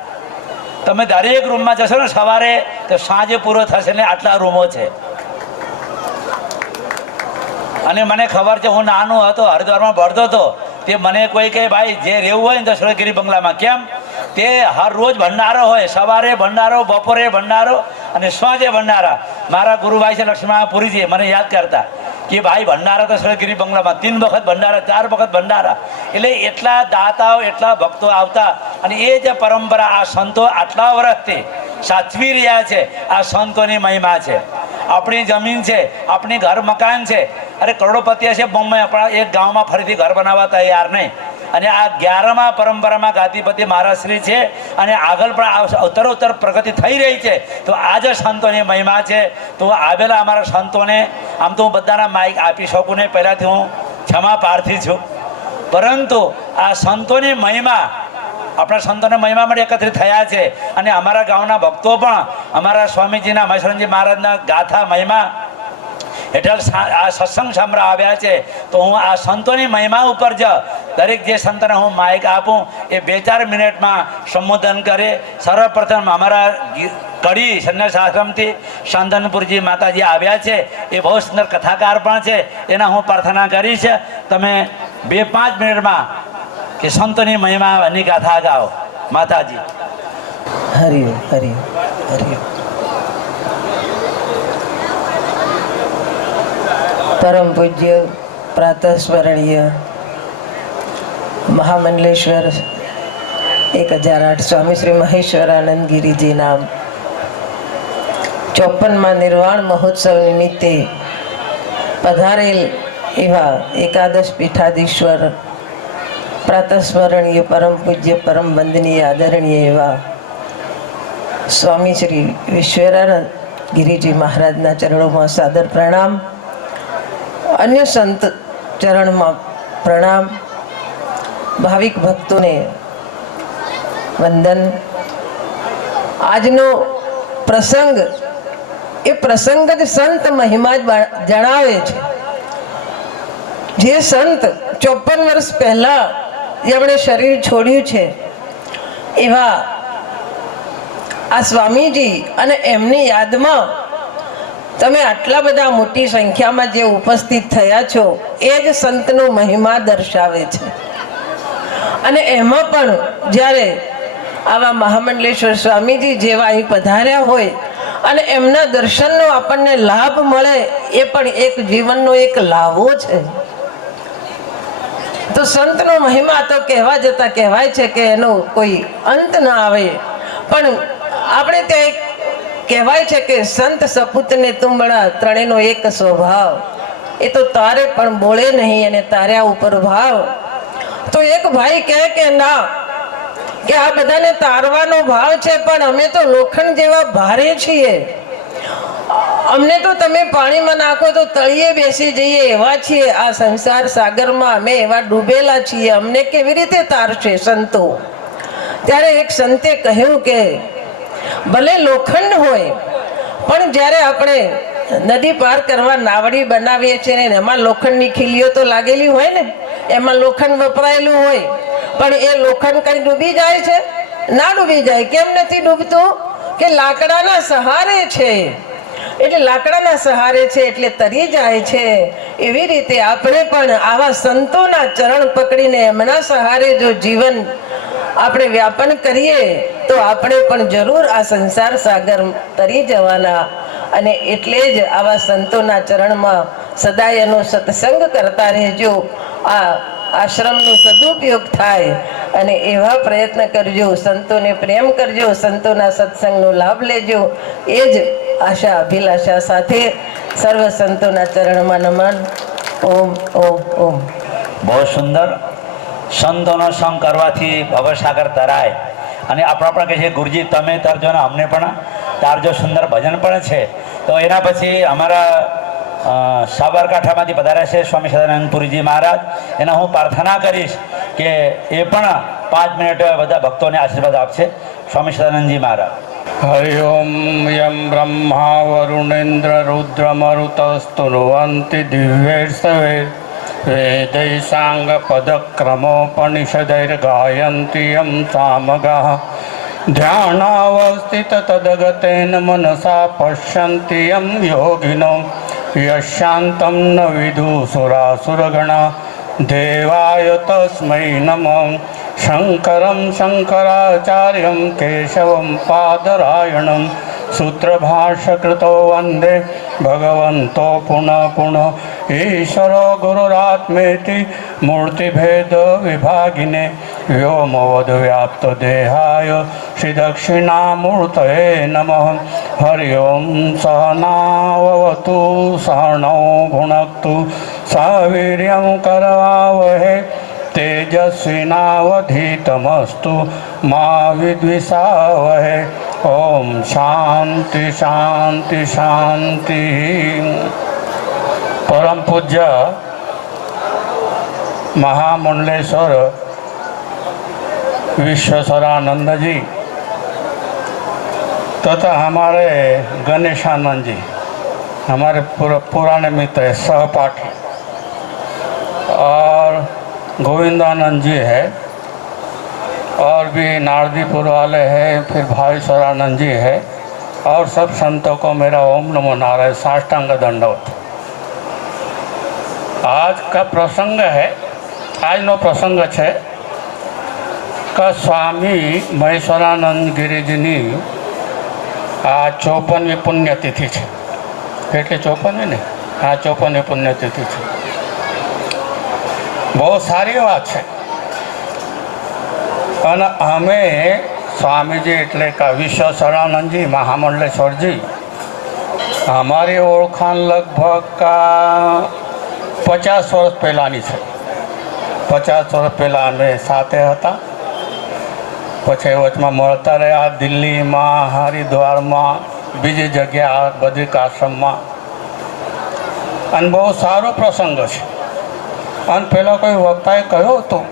તમે દરેક રૂમમાં જશો ને સવારે તો સાંજે પૂરો થશે ને, આટલા રૂમો છે. અને મને ખબર છે, હું નાનો હતો હરિદ્વારમાં ભણતો હતો, તે મને કોઈ કહે ભાઈ જે રહેવું હોય ને તો સુરતગીરી બંગલામાં. કેમ? તે હર રોજ ભંડારો હોય, સવારે ભંડારો, બપોરે ભંડારો અને સાંજે ભંડારા. મારા ગુરુભાઈ છે લક્ષ્મણપુરીજી, મને યાદ કરતા કે ભાઈ ભંડારા તો સુરતગીરી બંગલામાં 3 વખત ભંડારા, 4 વખત ભંડારા. એટલે એટલા દાતાઓ, એટલા ભક્તો આવતા. અને એ જે પરંપરા આ સંતો આટલા વર્ષથી સાચવી રહ્યા છે, આ સંતોની મહિમા છે. આપણી જમીન છે, આપણી ઘર મકાન છે, અરે કરોડોપતિ હશે બોમ્બે, આપણા એક ગામમાં ફરીથી ઘર બનાવવા તૈયાર નહીં. અને આ 11મા પરંપરામાં ગાદીપતિ મહારાજશ્રી છે, અને આગળ પણ ઉત્તરોત્તર પ્રગતિ થઈ રહી છે. તો આ જ સંતોની મહિમા છે. તો આવેલા અમારા સંતોને આમ તો હું બધાના માઇક આપી શકું નહીં, પહેલાંથી હું ક્ષમા પ્રાર્થી છું. પરંતુ આ સંતોની મહિમા, આપણા સંતોને મહિમા માટે એકત્રિત થયા છે. અને અમારા ગામના ભક્તો પણ અમારા સ્વામીજીના મહેશ્વરજી મહારાજના ગાથા મહિમા હેઠળ આ સત્સંગ સાંભળવા આવ્યા છે. તો હું આ સંતોની મહિમા ઉપર જ દરેક જે સંતને હું માઇક આપું, એ 2-4 મિનિટમાં સંબોધન કરે. સર્વપ્રથમ અમારા કડી સંન્યાસ આશ્રમથી શાંતનપુરજી માતાજી આવ્યા છે, એ બહુ સુંદર કથાકાર પણ છે. એના હું પ્રાર્થના કરીશ, તમે 2-5 મિનિટમાં કે સંતોની મહિમાની ગાથા ગાઓ. માતાજી હરિ હરિ હરિ. પરમ પૂજ્ય પ્રાતસ્મરણીય મહામંડલેશ્વર 1008 સ્વામી શ્રી મહેશ્વરાનંદ ગિરિજીના 54મા નિર્વાણ મહોત્સવ નિમિત્તે પધારેલ એવા એકાદશ પીઠાધીશ્વર પ્રાતસ્મરણીય પરમ પૂજ્ય પરમ વંદનીય આદરણીય એવા સ્વામી શ્રી વિશ્વેરાનંદ ગિરિજી મહારાજના ચરણોમાં સાદર પ્રણામ, અન્ય સંત ચરણમાં પ્રણામ, ભાવિક ભક્તોને વંદન. આજનો પ્રસંગ એ પ્રસંગ જ સંત મહિમા જ જણાવે છે. જે સંત 54 વર્ષ પહેલા જેમણે શરીર છોડ્યું છે, એવા આ સ્વામીજી અને એમની યાદમાં તમે આટલા બધા મોટી સંખ્યામાં જે ઉપસ્થિત થયા છો, એ જ સંતનો મહિમા દર્શાવે છે. અને એમાં પણ જ્યારે આવા મહામંડલેશ્વર સ્વામીજી જેવા અહીં પધાર્યા હોય અને એમના દર્શનનો આપણને લાભ મળે, એ પણ એક જીવનનો એક લાભો છે. તો સંતનો મહિમા તો કહેવા જતા કહેવાય છે કે એનો કોઈ અંત ના આવે. પણ આપણે ત્યાં એક કહેવાય છે કે સંત સપૂતને તુંબડા, ત્રણેયનો એક સ્વભાવ. એ તો તારે પણ બોલે નહીં અને તાર્યા ઉપર ભાવ. તો એક ભાઈ કહે કે ના, કે આ બધાને તારવાનો ભાવ છે, પણ અમે તો લોખંડ જેવા ભારે છીએ. અમને તો તમે પાણીમાં નાખો તો તળિયે બેસી જઈએ એવા છીએ. આ સંસાર સાગરમાં અમે એવા ડૂબેલા છીએ, અમને કેવી રીતે તારશે સંતો? ત્યારે એક સંતે કહ્યું કે ભલે લોખંડ હોય, પણ જ્યારે આપણે નદી પાર કરવા નાવડી બનાવીએ છીએ ને એમાં લોખંડની ખીલીઓ તો લાગેલી હોય ને, એમાં લોખંડ વપરાયેલું હોય, પણ એ લોખંડ કઈ ડૂબી જાય છે? ના ડૂબી જાય. કેમ નથી ડૂબતું? કે લાકડાના સહારે છે. એટલે લાકડાના સહારે છે એટલે તરી જાય છે. એવી રીતે આપણે પણ આવા સંતોના ચરણ પકડીને એમના સહારે જો જીવન આપણે વ્યાપન કરીએ તો આપણે પણ જરૂર આ સંસાર સાગર તરી જવાના. અને એટલે જ આવા સંતોના ચરણમાં સદાય એનો સત્સંગ કરતા રહેજો. આ આશ્રમનો સદુપયોગ થાય અને એવા પ્રયત્ન કરજો, સંતોને પ્રેમ કરજો, સંતોના સત્સંગનો લાભ લેજો. એ જ આશા અભિલાષા સાથે સર્વ સંતોના ચરણમાં નમન. ઓમ ઓમ ઓમ. બહુ સુંદર. સંતોનો સંગ કરવાથી ભવસાગર તરાય. અને આપણા પણ કહે છે ગુરુજી તમે તરજો ને અમને પણ તારજો. સુંદર ભજન પણ છે. તો એના પછી અમારા સાબરકાંઠામાંથી પધાર્યા છે સ્વામી સદાનંદ પુરીજી મહારાજ. એના હું પ્રાર્થના કરીશ કે એ પણ 5 મિનિટ બધા ભક્તોને આશીર્વાદ આપશે. સ્વામી સદાનંદજી મહારાજ. હરિ ઓમ યમ બ્રહ્મા વરુણેન્દ્ર રુદ્રમરુતસ્તુન્વન્તિ દિવ્યૈર્સવે વેદૈ સાંગ પદક્રમોપનિષદૈર્ગાયન્તિ યમ સામગાઃ ધ્યાનાવસ્થિત તદગતેન મનસા પશ્યન્તિ યમ યોગિનો યશાન્तं ન વિદુસુરાસુરગણા દેવાય તસ્મૈ નમઃ. શંકરં શંકરાચાર્યં કેશવં પાદરાયણં સૂત્રભાષ્યકૃતો વંદે ભગવન્તો પુનઃ પુનઃ. ઈશ્વરો ગુરુરાત્મેતિ મૂર્તિભેદ વિભાગિને વ્યોમવદ વ્યાપ્ત દેહાય શ્રી દક્ષિણામૂર્તયે નમઃ. હરિ ઓમ સહનાવવતુ સહનૌ ભુનક્તુ સવીર્યં કરવાવહે તેજસ્વિનાવધીતમસ્તુ મા વિદ્વિષાવહે. ઓમ શાંતિ શાંતિ શાંતિ. परम पूज्य महामंडलेश्वर विश्वेश्वरानंद जी तथा हमारे गणेशानंद जी, हमारे पुराने मित्र सहपाठी, और गोविंदानंद जी है, और भी नारदीपुर वाले हैं, फिर भाई स्वरानंद जी है, और सब संतों को मेरा ओम नमो नारायण साष्टांग दंडवत. आज का प्रसंग है, आज नो प्रसंग है का स्वामी महेश्वरानंद गिरिजीनी आ 54મી પુણ્યતિથિ છે. કેટલી 54મી ને? હા, 54મી પુણ્યતિથિ છે. બહુ સારી વાત છે. અને અમે સ્વામીજી એટલે કે વિશ્વેશ્વરાનંદજી મહામંડલેશ્વરજી, અમારી ઓળખાણ લગભગ 50 વર્ષ પહેલાંની છે. 50 વર્ષ પહેલાં અમે સાથે હતા. પછી વચમાં મળતા રહ્યા દિલ્હીમાં, હરિદ્વારમાં, બીજી જગ્યાએ બદ્રિકાશ્રમમાં. અને બહુ સારો પ્રસંગ છે. અને પહેલાં કોઈ વક્તાએ કહ્યું હતું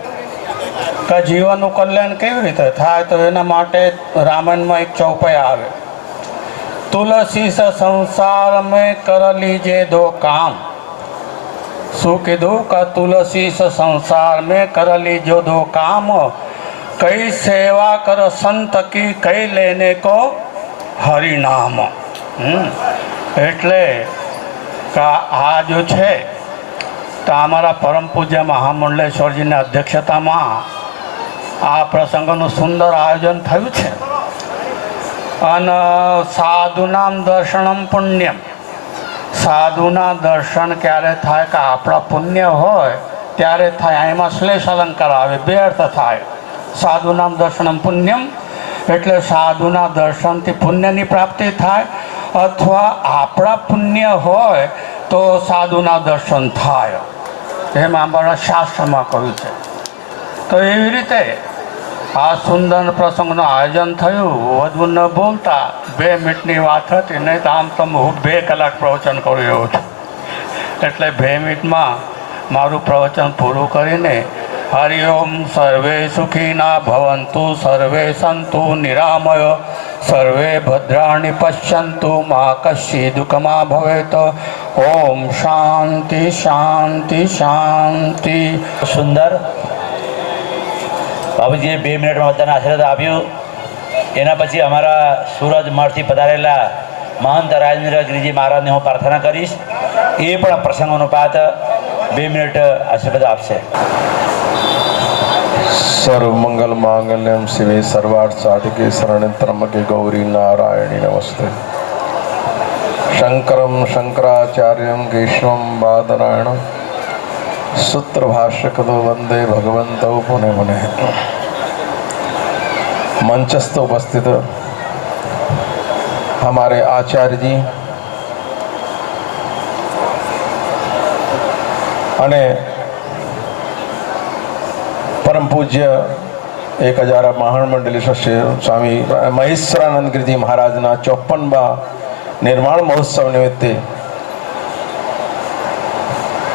કે જીવનનું કલ્યાણ કેવી રીતે થાય, તો એના માટે રામાયણમાં એક ચૌપાઈ આવે, તુલસી સ સંસાર મેં કર લીજે દો કામ. શું કીધું કે તુલસી સ સંસાર મેં કર લીજો દો કામ, કઈ સેવા કર સંત કી કઈ લેને કો હરિનામ. એટલે કે આ જો છે તો અમારા પરમ પૂજ્ય મહામંડલેશ્વરજીની અધ્યક્ષતામાં આ પ્રસંગનું સુંદર આયોજન થયું છે. અને સાધુનામ દર્શનમ પુણ્યમ. સાધુના દર્શન ક્યારે થાય કે આપણા પુણ્ય હોય ત્યારે થાય. એમાં શ્લેષ અલંકાર આવે, બે અર્થ થાય. સાધુનામ દર્શનમ પુણ્યમ એટલે સાધુના દર્શનથી પુણ્યની પ્રાપ્તિ થાય, અથવા આપણા પુણ્ય હોય તો સાધુના દર્શન થાય, એમ અમારા શાસ્ત્રમાં કહ્યું છે. તો એવી રીતે આ સુંદર પ્રસંગનું આયોજન થયું. વધુ ન બોલતા 2 મિનિટની વાત હતી, નહીં તો આમ તો હું 2 કલાક પ્રવચન કરું એવું છું. એટલે 2 મિનિટમાં મારું પ્રવચન પૂરું કરીને હરિ ઓમ સર્વે સુખીના ભવંતુ સર્વે સંતુ નિરામય સર્વે ભદ્રાણી પશ્યંતુ મા કશ્ચિ દુઃખમાં ભવેત. ઓમ શાંતિ શાંતિ શાંતિ. સુંદર. બાબુજીએ 2 મિનિટમાં બધાને આશીર્વાદ આપ્યું. એના પછી અમારા સુરજ મઠથી પધારેલા મહંત રાજેન્દ્ર ગિરિજી મહારાજને હું પ્રાર્થના કરીશ, એ પણ પ્રસંગોનું પાત 2 મિનિટ આશીર્વાદ આપશે. सर्वमंगल मांगल्यम शिवे सर्वार्थ साधिके शरण्य त्र्यंबके गौरी नारायणी नमस्ते. शंकरम शंकराचार्यम केशवम बादरायणम सूत्र भाष्य कदो वंदे भगवंतो पुणे पुणे। मंचस्थ उपस्थित हमारे आचार्य जी અને પરમ પૂજ્ય 1000 મહાન મંડળી સ્વામી મહેશ્વરાનંદ ગિરિજી મહારાજના 54મા નિર્માણ મહોત્સવ નિમિત્તે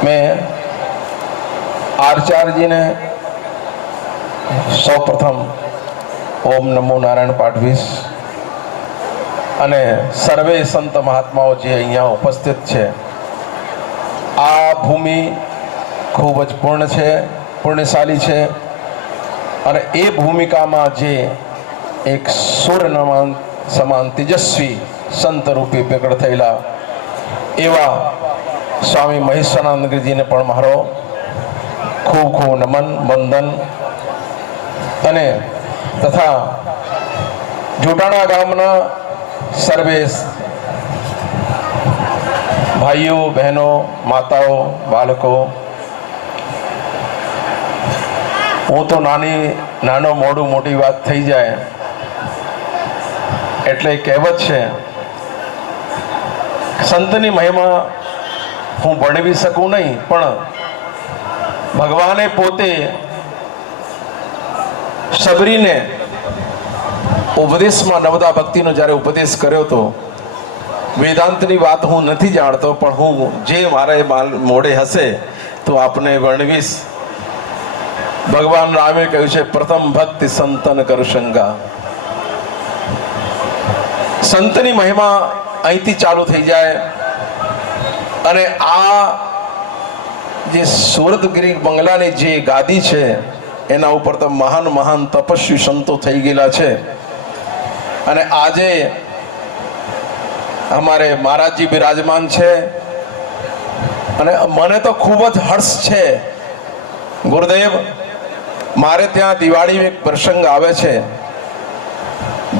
મેં આચાર્યજીને સૌપ્રથમ ઓમ નમો નારાયણ પાઠવીશ અને સર્વે સંત મહાત્માઓ જે અહીંયા ઉપસ્થિત છે, આ ભૂમિ ખૂબ જ પુણ્યશાળી છે અને એ ભૂમિકામાં જે એક સૂર્ય સમાન તેજસ્વી સંત રૂપે પ્રગટ થયેલા એવા સ્વામી મહેશ્વરાનંદ ગિરિજીને પણ મારો ખૂબ ખૂબ નમન વંદન અને તથા જોટાણા ગામના સર્વે ભાઈઓ બહેનો માતાઓ બાળકો, હું તો નાનો મોડું મોટી વાત થઈ જાય એટલે કહેવત છે, સંતની મહિમા હું ભણવી શકું નહીં, પણ ભગવાને પોતે સબરીને ઉપદેશમાં નવદા ભક્તિનો જ્યારે ઉપદેશ કર્યો હતો, વેદાંતની વાત હું નથી જાણતો, પણ હું જે મારે મોડે હશે તો આપને વર્ણવીશ. ભગવાન રામે કહ્યું છે, પ્રથમ ભક્તિ સંતન કર શંકા. સંતની મહિમા અહીંથી ચાલુ થઈ જાય અને આ જે સુરતગીરી બંગલાની જે ગાદી છે એના ઉપર તો મહાન મહાન તપસ્વી સંતો થઈ ગયેલા છે અને આજે અમારે મહારાજજી બિરાજમાન છે અને મને તો ખૂબ જ હર્ષ છે. ગુરુદેવ, મારે ત્યાં દિવાળી એક પ્રસંગ આવે છે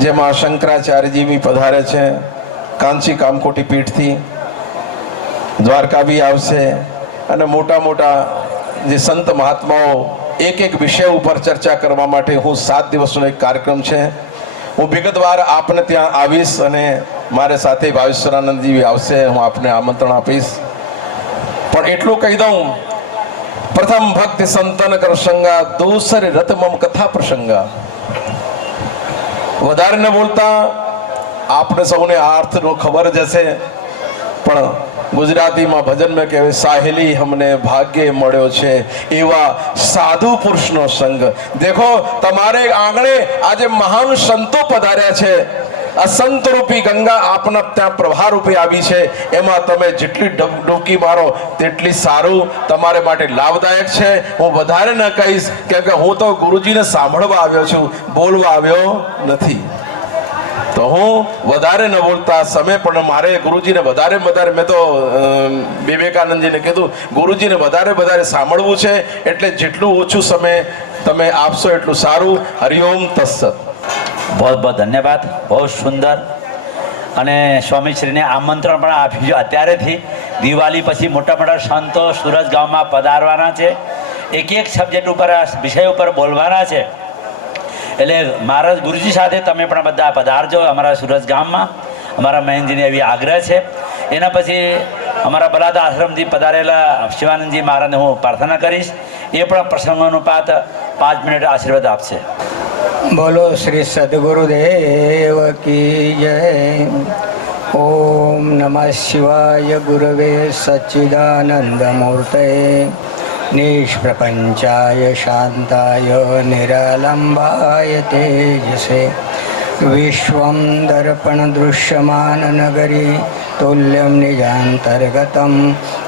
જેમાં શંકરાચાર્યજી બી પધારે છે, કાંચી કામકોટી પીઠથી, દ્વારકા બી આવશે અને મોટા મોટા જે સંત મહાત્માઓ એક વિષય ઉપર ચર્ચા કરવા માટે હું 7 દિવસનો એક કાર્યક્રમ છે. હું વિગતવાર આપને ત્યાં આવીશ અને મારે સાથે ભાવેશ્વરાનંદજી બી આવશે, હું આપને આમંત્રણ આપીશ. પણ એટલું કહી દઉં, પ્રથમ ભક્તિ સંતન કર સંગા, દૂસરે રત મમ કથા પ્રસંગા. વધારે ન બોલતા, આપણે સૌને આ અર્થનો ખબર જ હશે, પણ ગુજરાતીમાં ભજનમાં કહેવાય, સાહેલી હમને ભાગ્ય મળ્યો છે એવા સાધુ પુરુષનો સંગ. દેખો, તમારે આંગણે આજે મહાન સંતો પધાર્યા છે. આ સંત રૂપી ગંગા આપના ત્યાં પ્રવાહ રૂપે આવી છે, એમાં તમે જેટલી ડૂબકી મારો તેટલી સારું, તમારે માટે લાભદાયક છે. હું વધારે ન કહીશ, કેમ કે હું તો ગુરુજીને સાંભળવા આવ્યો છું, બોલવા આવ્યો નથી. તો હું વધારે ન બોલતા, સમય પણ મારે ગુરુજીને વધારે મેં તો વિવેકાનંદજીને કીધું, ગુરુજીને વધારે સાંભળવું છે, એટલે જેટલું ઓછું સમય તમે આપશો એટલું સારું. હરિઓમ તત્સત. બહુ બહુ ધન્યવાદ, બહુ સુંદર. અને સ્વામીશ્રીને આમંત્રણ પણ આપ્યું. અત્યારેથી દિવાળી પછી મોટા મોટા સંતો સુરત ગામમાં પધારવાના છે, એક સબ્જેક્ટ ઉપર, વિષય ઉપર બોલવાના છે. એટલે મારા ગુરુજી સાથે તમે પણ બધા પધારજો અમારા સુરત ગામમાં. અમારા મહેનજીને એવી આગ્રહ છે. એના પછી અમારા બલાદા આશ્રમથી પધારેલા શિવાનંદજી મહારાજને હું પ્રાર્થના કરીશ, એ પણ પ્રસંગોનુપાત 5 મિનિટ આશીર્વાદ આપશે. બોલો શ્રી સદગુરુદેવ કી જય. ઓમ નમઃ શિવાય ગુરવે સચ્ચિદાનંદ મૂર્તય નિષ્પ્રપંચાય શાંતાય નિરાલંબાય તેજસે વિશ્વમ દર્પણ દૃશ્યમાન નગરી તુલ્યમ નિજાંતર્ગતમ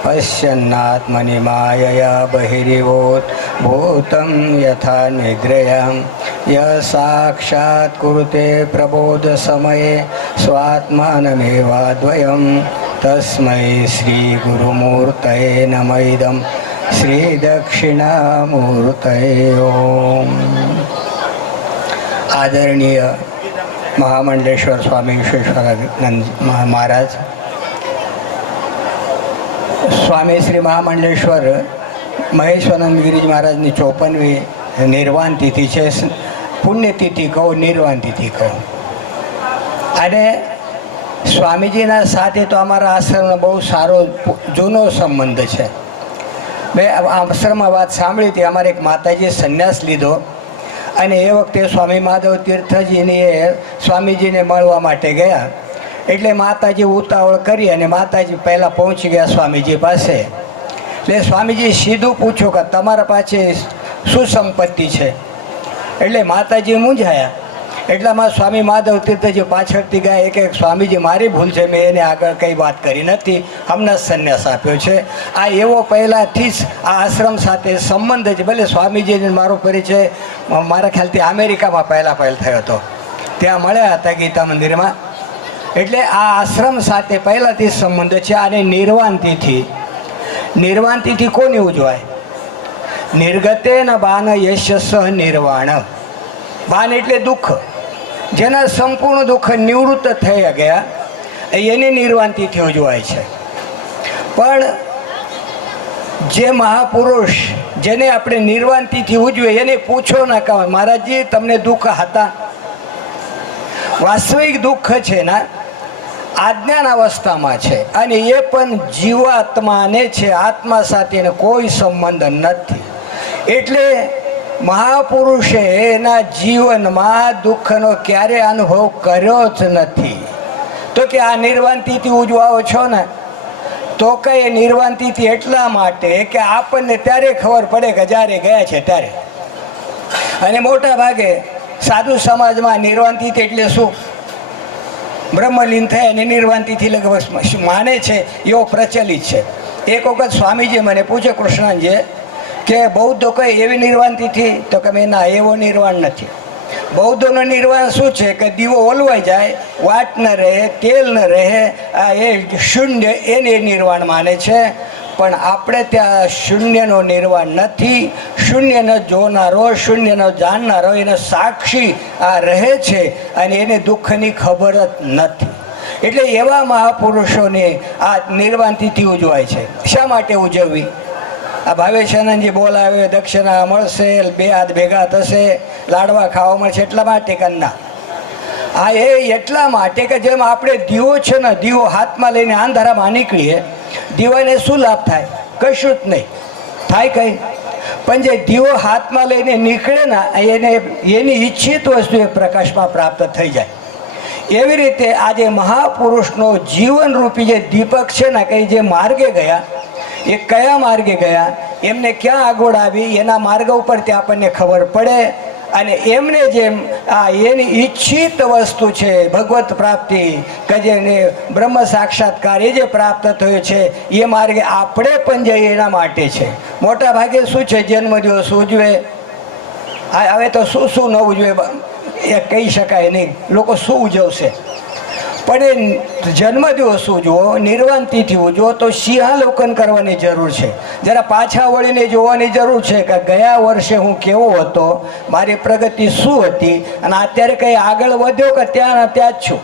પશ્યન્નાત્મનિ માયયા બહિરિવોત ભૂતમ યથા નિદ્રયામ ય સાક્ષાત કુરુતે પ્રબોધ સમયે સ્વાત્માનમેવાદ્વયમ તસ્મૈ શ્રી ગુરુમૂર્તયે નમઃ શ્રી દક્ષિણામૂર્તયે. ઓમ. આદરણીય મહામંડલેશ્વર સ્વામી વિશ્વેશ્વરાનંદ મહારાજ, સ્વામી શ્રી મહામંડલેશ્વર મહેશ્વરાનંદ ગિરિજ મહારાજની 54મી નિર્વાણ તિથિ છે. પુણ્યતિથિ કહું, નિર્વાણ તિથિ કહું. અને સ્વામીજીના સાથે તો અમારા આશ્રમનો બહુ સારો જૂનો સંબંધ છે. મેં આશ્રમમાં વાત સાંભળી હતી. અમારે એક માતાજીએ સંન્યાસ લીધો અને એ વખતે સ્વામી માધવ તીર્થજીને સ્વામીજીને મળવા માટે ગયા. એટલે માતાજી ઉતાવળ કરી અને માતાજી પહેલાં પહોંચી ગયા સ્વામીજી પાસે. એટલે સ્વામીજી સીધું પૂછ્યું કે તમારા પાસે શું સંપત્તિ છે? એટલે માતાજી મૂંઝાયા. એટલામાં સ્વામી માધવ તીર્થજી પાછળથી ગયા એક સ્વામીજી મારી ભૂલ છે, મેં એને આગળ કંઈ વાત કરી નથી, હમણાં સંન્યાસ આપ્યો છે. આ એવો પહેલાંથી જ આ આશ્રમ સાથે સંબંધ છે. ભલે સ્વામીજીને મારો પરિચય મારા ખ્યાલથી અમેરિકામાં પહેલ થયો હતો, ત્યાં મળ્યા હતા ગીતા મંદિરમાં. એટલે આ આશ્રમ સાથે પહેલાંથી સંબંધ છે. અને નિર્વાણ તિથિ કોની ઉજવાય? નિર્ગતે ન બાન યશસ નિર્વાણ. બાન એટલે દુઃખ, જેના સંપૂર્ણ દુઃખ નિવૃત્ત થઈ ગયા એની નિર્વાણ તિથિ ઉજવાય છે. પણ જે મહાપુરુષ જેને આપણે નિર્વાણ તિથિ ઉજવે એને પૂછો ના કહો, મહારાજજી તમને દુઃખ હતા? વાસ્તવિક દુઃખ છે ને આજ્ઞાન અવસ્થામાં છે, અને એ પણ જીવાત્માને છે, આત્મા સાથે કોઈ સંબંધ નથી. એટલે મહાપુરુષે એના જીવનમાં દુઃખનો ક્યારે અનુભવ કર્યો જ નથી. તો કે આ નિર્વાણ તિથિ ઉજવાઓ છો ને, તો કઈ નિર્વાણ તિથિ એટલા માટે કે આપણને ત્યારે ખબર પડે કે જ્યારે ગયા છે ત્યારે. અને મોટા ભાગે સાધુ સમાજમાં નિર્વાણ તિથિ એટલે શું? બ્રહ્મલીન થાય અને નિર્વાણ તિથિ લગભગ માને છે, એવો પ્રચલિત છે. એક વખત સ્વામીજી મને પૂછે, કૃષ્ણજી કે બૌદ્ધો કઈ એવી નિર્વાણ તિથિ? તો કે ના, એવો નિર્વાણ નથી. બૌદ્ધોનું નિર્વાણ શું છે કે દીવો ઓલવાઈ જાય, વાટ ન રહે, તેલ ન રહે, આ એ શૂન્ય, એને નિર્વાણ માને છે. પણ આપણે ત્યાં શૂન્યનો નિર્વાણ નથી. શૂન્યનો જોનારો, શૂન્યનો જાણનારો, એનો સાક્ષી આ રહે છે અને એને દુઃખની ખબર જ નથી. એટલે એવા મહાપુરુષોની આ નિર્વાણ તિથિ ઉજવાય છે. શા માટે ઉજવવી? આ ભાવેશાનંદજી બોલાવે, દક્ષિણા મળશે, બે હાથ ભેગા થશે, લાડવા ખાવા મળશે, એટલા માટે કે ના, આ એટલા માટે કે જેમ આપણે દીવો છે ને, દીવો હાથમાં લઈને અંધારામાં નીકળીએ, દીવાને શું લાભ થાય? કશું જ નહીં થાય કંઈ. પણ જે દીવો હાથમાં લઈને નીકળે ને, એને એની ઈચ્છિત વસ્તુ એ પ્રકાશમાં પ્રાપ્ત થઈ જાય. એવી રીતે આજે મહાપુરુષનો જીવનરૂપી જે દીપક છે ને, કે જે માર્ગે ગયા, એ કયા માર્ગે ગયા, એમને ક્યાં આગળ આવી, એના માર્ગ ઉપરથી આપણને ખબર પડે. અને એમને જેમ આ એની ઈચ્છિત વસ્તુ છે ભગવત પ્રાપ્તિ, કે જેને બ્રહ્મ સાક્ષાત્કાર એ જે પ્રાપ્ત થયો છે, એ માર્ગે આપણે પણ જઈએ એના માટે છે. મોટા ભાગે શું છે, જન્મદિવસ ઉજવે, હવે તો શું ન ઉજવે એ કહી શકાય નહીં, લોકો શું ઉજવશે. પણ એ જન્મદિવસ ઉજવો, નિર્વાણ તિથિ ઉજવો તો સિંહાલોકન કરવાની જરૂર છે. જરા પાછા વળીને જોવાની જરૂર છે કે ગયા વર્ષે હું કેવો હતો, મારી પ્રગતિ શું હતી, અને અત્યારે કંઈ આગળ વધ્યો કે ત્યાં જ છું.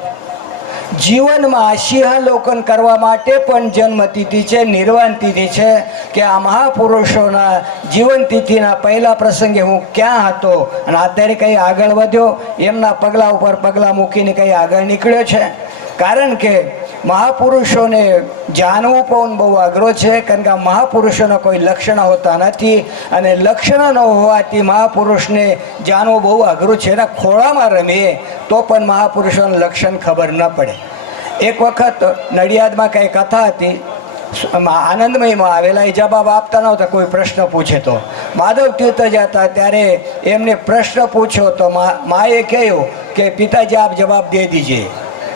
જીવનમાં સિંહાલોકન કરવા માટે પણ જન્મતિથિ છે, નિર્વાણ તિથિ છે. કે આ મહાપુરુષોના જીવન તિથિના પહેલા પ્રસંગે હું ક્યાં હતો અને અત્યારે કંઈ આગળ વધ્યો, એમના પગલાં ઉપર પગલાં મૂકીને કંઈ આગળ નીકળ્યો છે. કારણ કે મહાપુરુષોને જાણવું પણ બહુ અઘરો છે, કારણ કે આ મહાપુરુષોના કોઈ લક્ષણ હોતા નથી, અને લક્ષણ ન હોવાથી મહાપુરુષને જાણવું બહુ અઘરું છે. એના ખોળામાં રમીએ તો પણ મહાપુરુષોનું લક્ષણ ખબર ન પડે. એક વખત નડિયાદમાં કંઈ કથા હતી, આનંદમયમાં આવેલા, એ જવાબ આપતા નહોતા. કોઈ પ્રશ્ન પૂછે તો માધવ તીર્થ જતા ત્યારે એમને પ્રશ્ન પૂછ્યો તો માએ કહ્યું કે પિતાજી આપ જવાબ દે દીજીએ.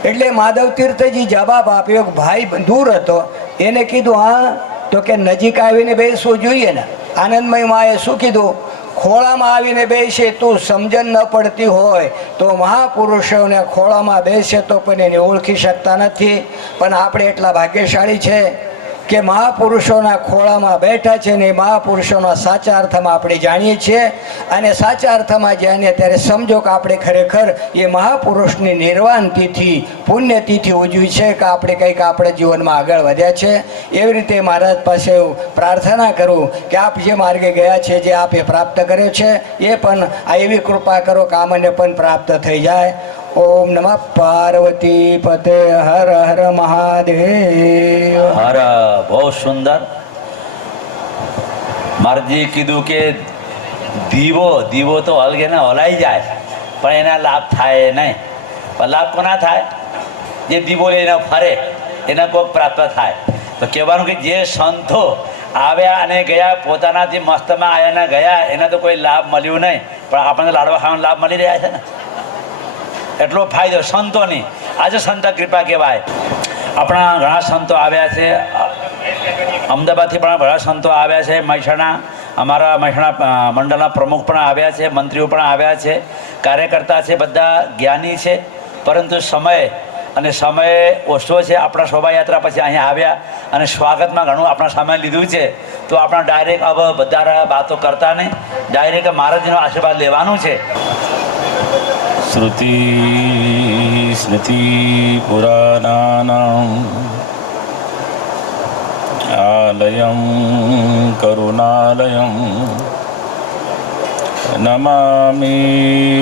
એટલે માધવ તીર્થજી જવાબ આપ્યો. ભાઈ દૂર હતો, એને કીધું હા, તો કે નજીક આવીને બેસવું જોઈએ ને. આનંદમય માએ શું કીધું? ખોળામાં આવીને બેસે, તું સમજણ ન પડતી હોય તો મહાપુરુષોને ખોળામાં બેસે તો પણ એને ઓળખી શકતા નથી. પણ આપણે એટલા ભાગ્યશાળી છે કે મહાપુરુષોના ખોળામાં બેઠા છે ને એ મહાપુરુષોના સાચા અર્થમાં આપણે જાણીએ છીએ. અને સાચા અર્થમાં જાણીએ ત્યારે સમજો કે આપણે ખરેખર એ મહાપુરુષની નિર્વાણ તિથિ પુણ્યતિથિ ઉજવી છે કે આપણે કંઈક આપણા જીવનમાં આગળ વધ્યા છે. એવી રીતે મહારાજ પાસે પ્રાર્થના કરું કે આપ જે માર્ગે ગયા છે, જે આપે પ્રાપ્ત કર્યો છે, એ પણ આ એવી કૃપા કરો કે આમને પણ પ્રાપ્ત થઈ જાય. ઓમ નમઃ પાર્વતી પતે હર હર મહાદેવ. હર બહુ સુંદર. મારજી કીધું કે દીવો તો હલગે ને હલાઈ જાય પણ એના લાભ થાય નહીં. પણ લાભ કોના થાય? જે દીવો લઈને ફરે એને કોઈક પ્રાપ્ત થાય. તો કહેવાનું કે જે સંતો આવ્યા અને ગયા, પોતાનાથી મસ્તમાં આવ્યા ને ગયા, એને તો કોઈ લાભ મળ્યું નહીં, પણ આપણને લાડવા ખાવાનો લાભ મળી રહ્યા છે ને. એટલો ફાયદો સંતોની. આજે સંત કૃપા કહેવાય. આપણા ઘણા સંતો આવ્યા છે, અમદાવાદથી પણ ઘણા સંતો આવ્યા છે, અમારા મહેસાણા મંડળના પ્રમુખ પણ આવ્યા છે, મંત્રીઓ પણ આવ્યા છે, કાર્યકર્તા છે, બધા જ્ઞાની છે. પરંતુ સમય ઓછો છે. આપણા શોભાયાત્રા પછી અહીંયા આવ્યા અને સ્વાગતમાં ઘણું આપણા સામે લીધું છે. તો આપણા ડાયરેક્ટ હવે બધા વાતો કરતા નહીં, ડાયરેક્ટ મહારાજનો આશીર્વાદ લેવાનું છે. શ્રુતિ સ્મૃતિ પુરાણાનાં આલયં કરુણાલયં નમામિ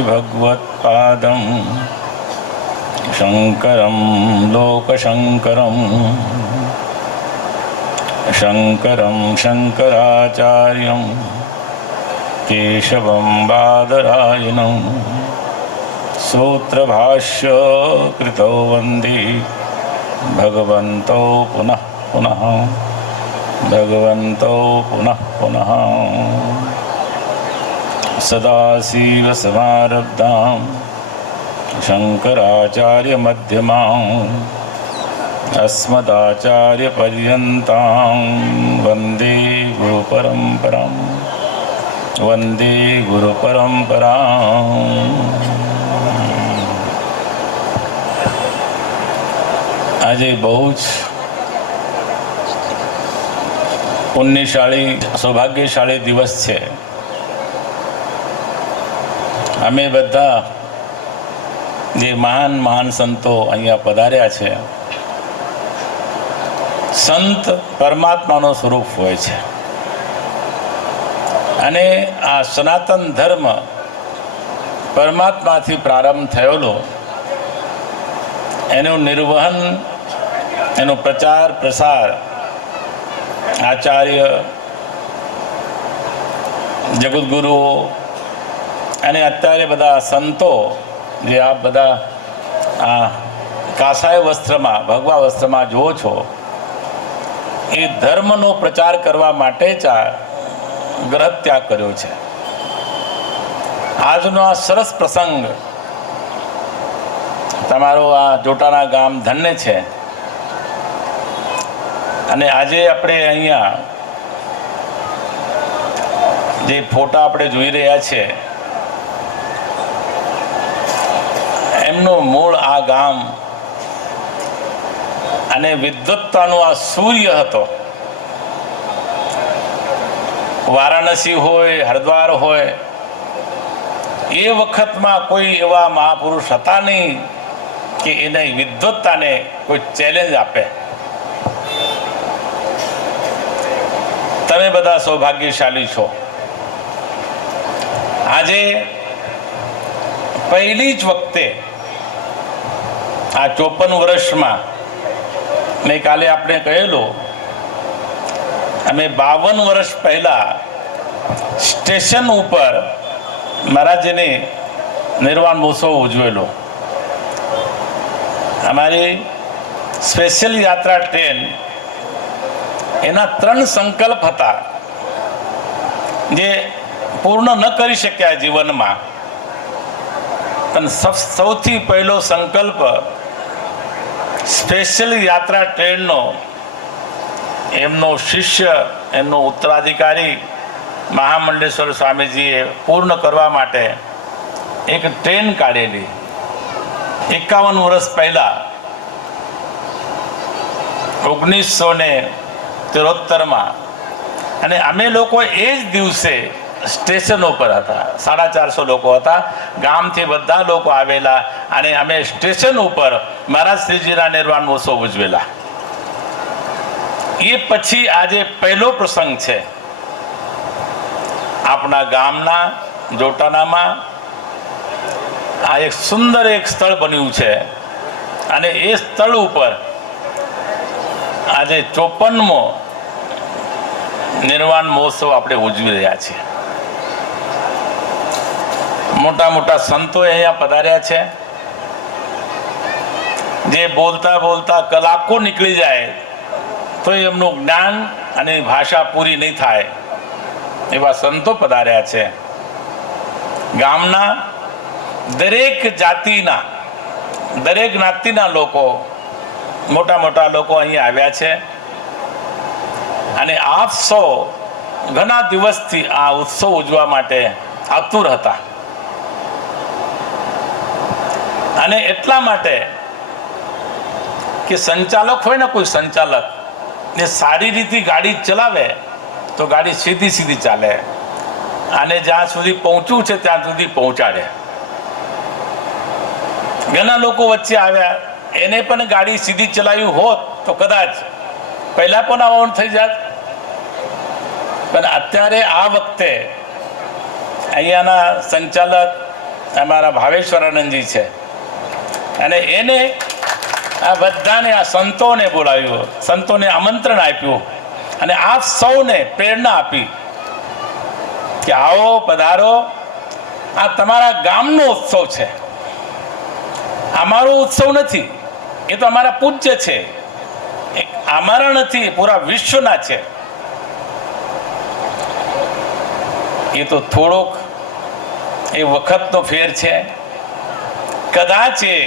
ભગવત્પાદં શંકરં લોકશંકરં શંકરાચાર્યં કેશવં બાદરાયણં सूत्रभाष्य कृतो वन्दे भगवन्तो पुनः पुनः सदाशिवसमारब्धां शङ्कराचार्यमध्यमां अस्मदाचार्यपर्यन्तां वन्दे गुरुपरम्पराम्. આજે બહુ જ પુણ્યશાળી સૌભાગ્યશાળી દિવસ છે. અમે બધા જે મહાન સંતો અહીંયા પધાર્યા છે. સંત પરમાત્માનો સ્વરૂપ હોય છે અને આ સનાતન ધર્મ પરમાત્માથી પ્રારંભ થયેલો, એનું નિર્વહન, એનો પ્રચાર પ્રસાર આચાર્ય, જગતગુરુઓ અને અત્યારે બધા સંતો જે આપ બધા આ કાસાય વસ્ત્રમાં, ભગવા વસ્ત્રમાં જુઓ છો, એ ધર્મનો પ્રચાર કરવા માટે જ આ ગ્રહ ત્યાગ કર્યો છે. આજનો આ સરસ પ્રસંગ, તમારો આ જોટાણા ગામ ધન્ય છે. અને આજે આપણે અહીંયા જે ફોટા આપણે જોઈ રહ્યા છે, એમનું મૂળ આ ગામ અને વિદ્વત્તાનો આ સૂર્ય હતો. વારાણસી હોય, હરિદ્વાર હોય, એ વખતમાં કોઈ એવા મહાપુરુષ હતા નહીં કે એને વિદ્વત્તાને કોઈ ચેલેન્જ આપે. તમે બધા સૌભાગ્યશાળી છો. આજે પહેલી જ વખતે આ 54 વર્ષમાં, મેં કાલે આપણે કહેલું, અમે 52 વર્ષ પહેલા સ્ટેશન ઉપર મહારાજને નિર્વાણ મહોત્સવ ઉજવેલો. અમારી સ્પેશિયલ યાત્રા ટ્રેન, એના 3 સંકલ્પ હતા જે પૂર્ણ ન કરી શક્યા જીવનમાં. પણ સૌથી પહેલો સંકલ્પ સ્પેશિયલ યાત્રા ટ્રેનનો એમનો શિષ્ય, એમનો ઉત્તરાધિકારી મહામંડલેશ્વર સ્વામીજીએ પૂર્ણ કરવા માટે એક ટ્રેન કાઢેલી. 51 વર્ષ પહેલા 1919 તેરોત્તરમાં, અને અમે લોકો એ જ દિવસે સ્ટેશનો પર હતા. 450 લોકો હતા, ગામથી બધા લોકો આવેલા, અને અમે સ્ટેશન ઉપર મહારાજ શ્રીજીના નિર્વાણ મહોત્સવ ઉજવેલા. એ પછી આજે પહેલો પ્રસંગ છે આપણા ગામના જોટાણામાં. આ એક સુંદર એક સ્થળ બન્યું છે, અને એ સ્થળ ઉપર આજે 54મો નિર્વાણ મહોત્સવ આપણે ઉજવી રહ્યા છીએ. મોટા મોટા સંતો અહીંયા પધાર્યા છે, જે બોલતા બોલતા કલાકો નીકળી જાય તો એમનું જ્ઞાન અને ભાષા પૂરી નહીં થાય એવા સંતો પધાર્યા છે. ગામના દરેક જાતિના, દરેક જ્ઞાતિના લોકો, મોટા મોટા લોકો અહીં આવ્યા છે, અને આપ સૌ ઘણા દિવસથી આ ઉત્સવ ઉજવવા માટે આતુર હતા. અને એટલા માટે કે સંચાલક હોય ને, કોઈ સંચાલક એ સારી રીતે ગાડી ચલાવે તો ગાડી સીધી સીધી ચાલે, અને જ્યાં સુધી પહોંચવું છે ત્યાં સુધી પહોંચાડે. ઘણા લોકો વચ્ચે આવ્યા, એને પણ ગાડી સીધી ચલાવી હોત તો કદાચ પહેલા પણ આવવાનું થઈ જાત. પણ અત્યારે આ વખતે અહીંયાના સંચાલક અમારા ભાવેશ્વરાનંદજી છે, અને એને આ બધાને, આ સંતોને બોલાવ્યો, સંતોને આમંત્રણ આપ્યું, અને આપ સૌને પ્રેરણા આપી કે આવો, પધારો, આ તમારા ગામનો ઉત્સવ છે, અમારો ઉત્સવ નથી. એ તો અમારા પૂજ્ય છે, અમારા નથી, પૂરા વિશ્વના છે. એ તો થોડોક એ વખતનો ફેર છે. કદાચ એ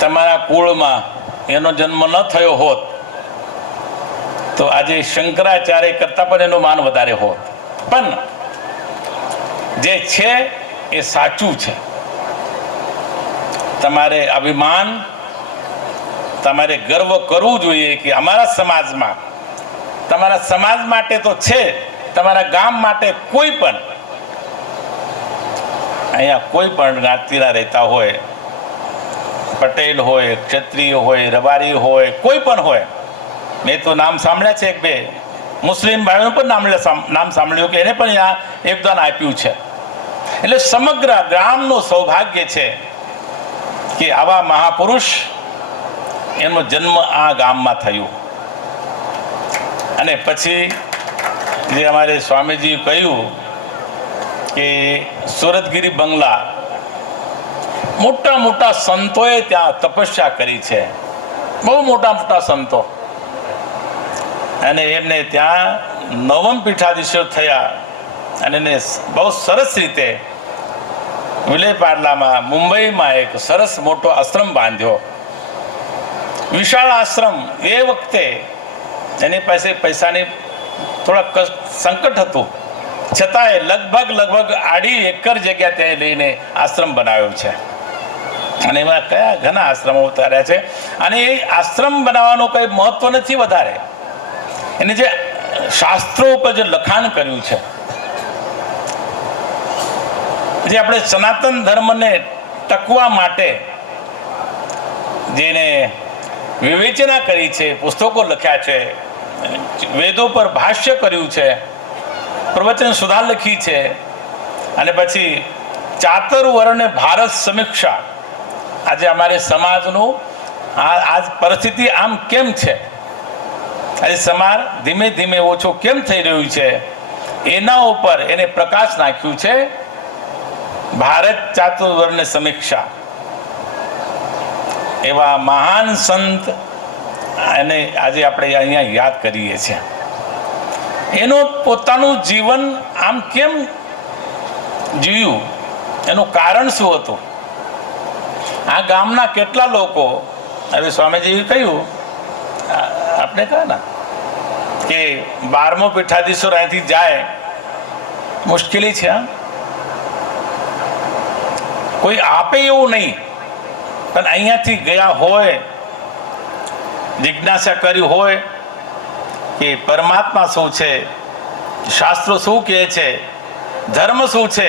તમારા કુળમાં એનો જન્મ ન થયો હોત તો આજે શંકરાચાર્ય કરતા પણ એનું માન વધારે હોત. પણ જે છે એ સાચું છે. તમારે અભિમાન, તમારે ગર્વ કરવું જોઈએ કે અમારા સમાજમાં, તમારા સમાજ માટે તો છે, તમારા ગામ માટે કોઈ પણ અહીંયા કોઈ પણ જ્ઞાતિના રહેતા હોય, પટેલ હોય, ક્ષત્રિય હોય, રબારી હોય, કોઈ પણ હોય. મેં તો નામ સાંભળ્યા છે, એક બે મુસ્લિમ ભાઈઓનું પણ નામ સાંભળ્યું કે એને પણ અહીંયા યોગદાન આપ્યું છે. એટલે સમગ્ર ગ્રામનું સૌભાગ્ય છે કે આવા મહાપુરુષ એનો જન્મ આ ગામમાં થયું. અને પછી જે અમારે સ્વામીજી કહ્યું કે સુરતગીરી બંગલા, મોટા મોટા સંતોએ ત્યાં તપસ્યા કરી છે, બહુ મોટા મોટા સંતો, અને એમને ત્યાં 9મ પીઠાધીશો થયા, અને એને બહુ સરસ રીતે વિલેપાર્લામાં, મુંબઈમાં એક સરસ મોટો આશ્રમ બાંધ્યો, વિશાળ આશ્રમ. એ વખતે એની પાસે પૈસાની થોડાક સંકટ હતું, છતાંય લગભગ 2.5 એકર જગ્યા ત્યાં લઈને આશ્રમ બનાવ્યો છે. અને એમાં કયા ઘણા આશ્રમો ઉતાર્યા છે. અને એ આશ્રમ બનાવવાનું કંઈ મહત્વ નથી વધારે, એને જે શાસ્ત્રો ઉપર જે લખાણ કર્યું છે, જે આપણે સનાતન ધર્મને ટકવા માટે જેને વિવેચના કરી છે, પુસ્તકો લખ્યા છે, વેદો પર ભાષ્ય કર્યું છે, પ્રવચન સુધા લખી છે, અને પછી ચાતુર્વર્ણ્ય ભારત સમીક્ષા, આજે અમારે સમાજનું આ પરિસ્થિતિ આમ કેમ છે, આજે સમાજ ધીમે ધીમે ઓછો કેમ થઈ રહ્યું છે, એના ઉપર એને પ્રકાશ નાખ્યું છે. ભારત ચાતુર્વર્ણ્ય સમીક્ષા, એવા મહાન સંત અને આજે આપણે અહીંયા યાદ કરીએ છીએ. એનું પોતાનું જીવન આમ કેમ જીવ્યું, એનું કારણ શું હતું? આ ગામના કેટલા લોકો, હવે સ્વામીજીએ કહ્યું, આપણે કહે ને કે 12મો પીઠાધીશ્વર અહીંથી જાય મુશ્કેલી છે. કોઈ આપે એવું નહીં, પણ અહીંયાથી ગયા હોય, જિજ્ઞાસા કરી હોય કે પરમાત્મા શું છે, શાસ્ત્રો શું કહે છે, ધર્મ શું છે,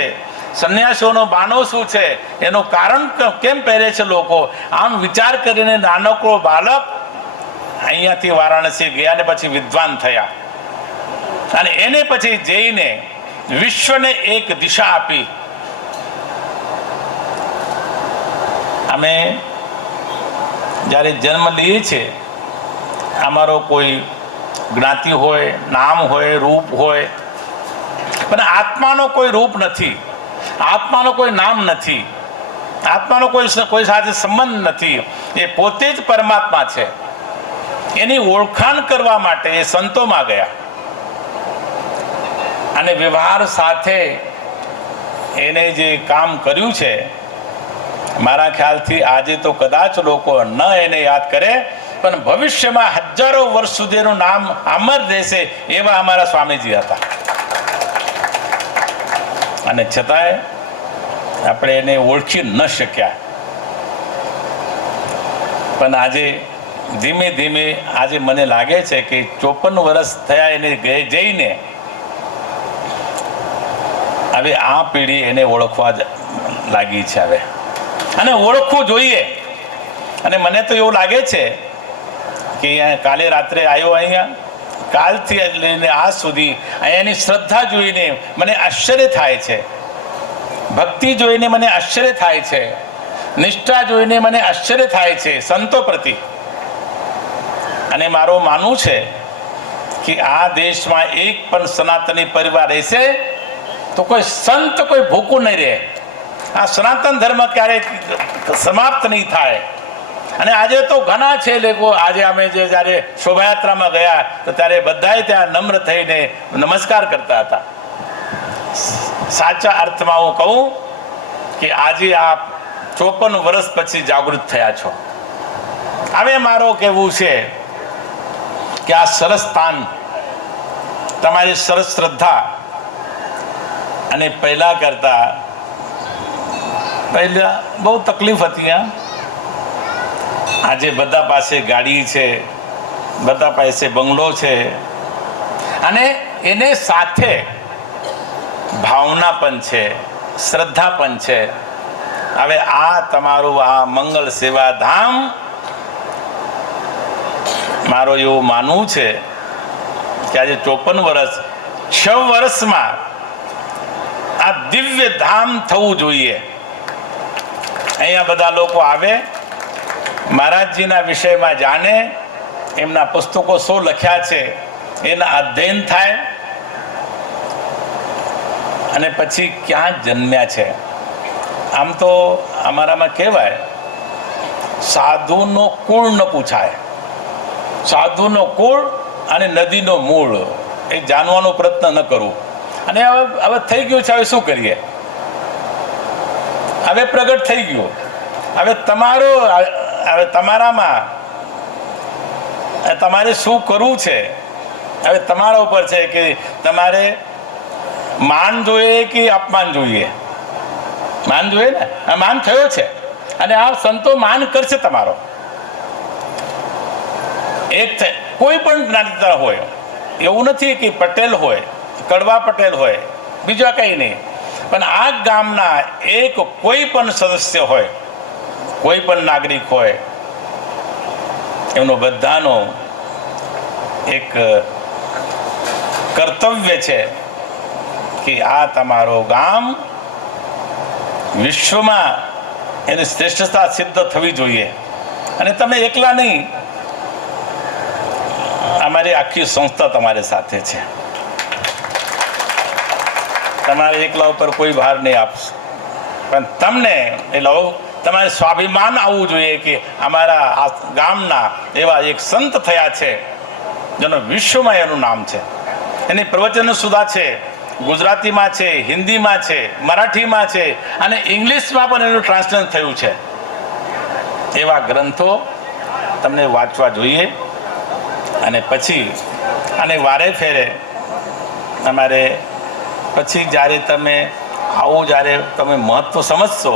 સંન્યાસીઓનો બાનો શું છે, એનું કારણ કેમ પહેરે છે લોકો, આમ વિચાર કરીને નાનકડો બાળક અહીંયાથી વારાણસી ગયા ને પછી વિદ્વાન થયા અને એને પછી જઈને વિશ્વને એક દિશા આપી. અમે જ્યારે જન્મ લઈએ છીએ, અમારો કોઈ જ્ઞાતિ હોય, નામ હોય, રૂપ હોય, પણ આત્માનો કોઈ રૂપ નથી, આત્માનો કોઈ નામ નથી, આત્માનો કોઈ સાથે સંબંધ નથી. એ પોતે જ પરમાત્મા છે. એની ઓળખાણ કરવા માટે એ સંતોમાં ગયા અને વ્યવહાર સાથે એને જે કામ કર્યું છે, મારા ખ્યાલથી આજે તો કદાચ લોકો ન એને યાદ કરે, પણ ભવિષ્યમાં હજારો વર્ષ સુધીનું નામ અમર રહેશે એવા અમારા સ્વામીજી હતા. અને છતાંય આપણે એને ઓળખી ન શક્યા. પણ આજે ધીમે ધીમે આજે મને લાગે છે કે 54 વર્ષ થયા એને જઈને હવે આ પેઢી એને ઓળખવા લાગી છે હવે, અને ઓળખવું જોઈએ. અને મને તો એવું લાગે છે કે અહીંયા કાલે રાત્રે આવ્યો, અહીંયા કાલથી લઈને આજ સુધી અહીંયાની શ્રદ્ધા જોઈને મને આશ્ચર્ય થાય છે, ભક્તિ જોઈને મને આશ્ચર્ય થાય છે, નિષ્ઠા જોઈને મને આશ્ચર્ય થાય છે સંતો પ્રતિ. અને મારું માનવું છે કે આ દેશમાં એક પણ સનાતની પરિવાર રહેશે તો કોઈ સંત કોઈ ભૂખું નહીં રહે. આ સનાતન ધર્મ ક્યારેય સમાપ્ત નહીં થાય. અને આજે તો ઘણા છે લોકો, આજે અમે જ્યારે શોભાયાત્રામાં ગયા તો ત્યારે બધાએ ત્યાં નમ્ર થઈને નમસ્કાર કરતા હતા. સાચા અર્થમાં હું કહું કે આજે આપ 54 વર્ષ પછી જાગૃત થયા છો. હવે મારો કહેવું છે કે આ સરસ સ્થાન, તમારી સરસ શ્રદ્ધા, અને પહેલા કરતા પહેલા બહુ તકલીફ હતી. આજે બધા પાસે ગાડી છે, બધા પાસે બંગલો છે, અને એને સાથે ભાવના પણ છે, શ્રદ્ધા પણ છે. હવે આ તમારું આ મંગળ સેવા ધામ, મારું એવું માનવું છે કે આજે 54 વર્ષ 6 વર્ષમાં આ દિવ્ય ધામ થવું જોઈએ. અહીંયા બધા લોકો આવે, મહારાજજીના વિષયમાં જાણે, એમના પુસ્તકો શું લખ્યા છે એના અધ્યયન થાય, અને પછી ક્યાં જન્મ્યા છે. આમ તો અમારામાં કહેવાય, સાધુનો કુળ ન પૂછાય, સાધુનો કુળ અને નદીનો મૂળ એ જાણવાનો પ્રયત્ન ન કરવું. અને હવે થઈ ગયું છે, હવે શું કરીએ? હવે પ્રગટ થઈ ગયું. હવે તમારામાં તમારે શું કરવું છે, હવે તમારા ઉપર છે કે તમારે માન જોઈએ કે અપમાન જોઈએ. માન જોઈએ ને, આ માન થયો છે, અને આ સંતો માન કરશે તમારો. એક કોઈ પણ જ્ઞાતિના હોય, એવું નથી કે પટેલ હોય, કડવા પટેલ હોય, બીજા કંઈ નહીં, પણ આ ગામના એક કોઈ પણ સદસ્ય હોય, કોઈ પણ નાગરિક હોય, એમનો બધાનો એક કર્તવ્ય છે કે આ તમારો ગામ વિશ્વમાં એની શ્રેષ્ઠતા સિદ્ધ થવી જોઈએ. અને તમે એકલા નહીં, અમારી આખી સંસ્થા તમારી સાથે છે. તમારે એકલા ઉપર કોઈ ભાર નહીં આપશે, પણ તમને એટલે તમારે સ્વાભિમાન આવવું જોઈએ કે અમારા આ ગામના એવા એક સંત થયા છે જેનો વિશ્વમાં એનું નામ છે. એની પ્રવચન સુધા છે, ગુજરાતીમાં છે, હિન્દીમાં છે, મરાઠીમાં છે, અને ઇંગ્લિશમાં પણ એનું ટ્રાન્સલેશન થયું છે. એવા ગ્રંથો તમને વાંચવા જોઈએ. અને પછી અને વારે ફેરે અમારે પછી જ્યારે તમે આવું, જ્યારે તમે મહત્વ સમજશો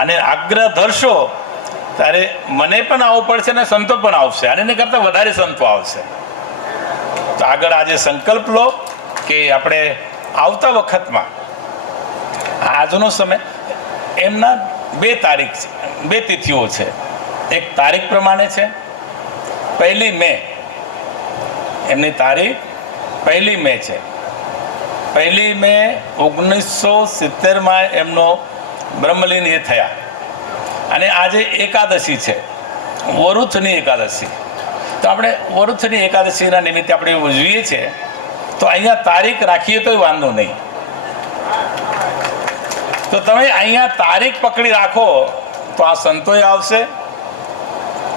અને આગ્રહ ધરશો, ત્યારે મને પણ આવવું પડશે ને સંતો પણ આવશે, અને એને કરતાં વધારે સંતો આવશે. તો આગળ આજે સંકલ્પ લો કે આપણે આવતા વખતમાં આજનો સમય એમના 2 તારીખ છે, 2 તિથિઓ છે. એક તારીખ પ્રમાણે છે 1 મે, એમની તારીખ 1 મે છે. 1 મે 1970માં એમનો બ્રહ્મલીન એ થયા. અને આજે એકાદશી છે, વરુથની એકાદશી. તો આપણે વરુથની એકાદશીના નિમિત્તે આપણે ઉજવીએ છીએ. તો અહીંયા તારીખ રાખીએ તો વાંધો નહીં. તો તમે અહીંયા તારીખ પકડી રાખો તો આ સંતોય આવશે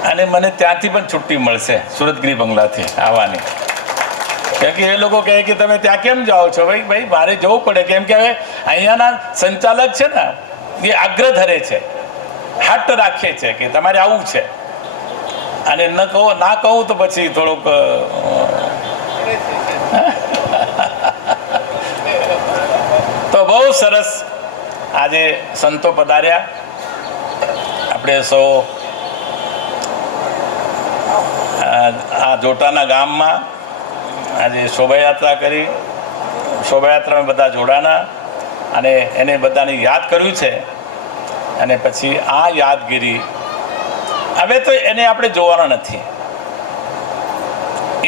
અને મને ત્યાંથી પણ છુટ્ટી મળશે, સુરતગીરી બંગલાથી આવવાની. કેમ કે એ લોકો કહે કે તમે ત્યાં કેમ જાઓ છો? ભાઈ મારે જવું પડે. કેમ કે હવે અહીંયાના સંચાલક છે ને એ આગ્રહ ધરે છે, હટ રાખે છે કે તમારે આવવું છે. અને ના કહું તો પછી થોડુંક તો બહુ સરસ આજે સંતો પધાર્યા. આપણે સૌ આ જોટાના ગામમાં આજે શોભાયાત્રા કરી. શોભાયાત્રામાં બધા જોડાના અને એને બધાને યાદ કર્યું છે. અને પછી આ યાદગીરી હવે તો એને આપણે જોવાના નથી.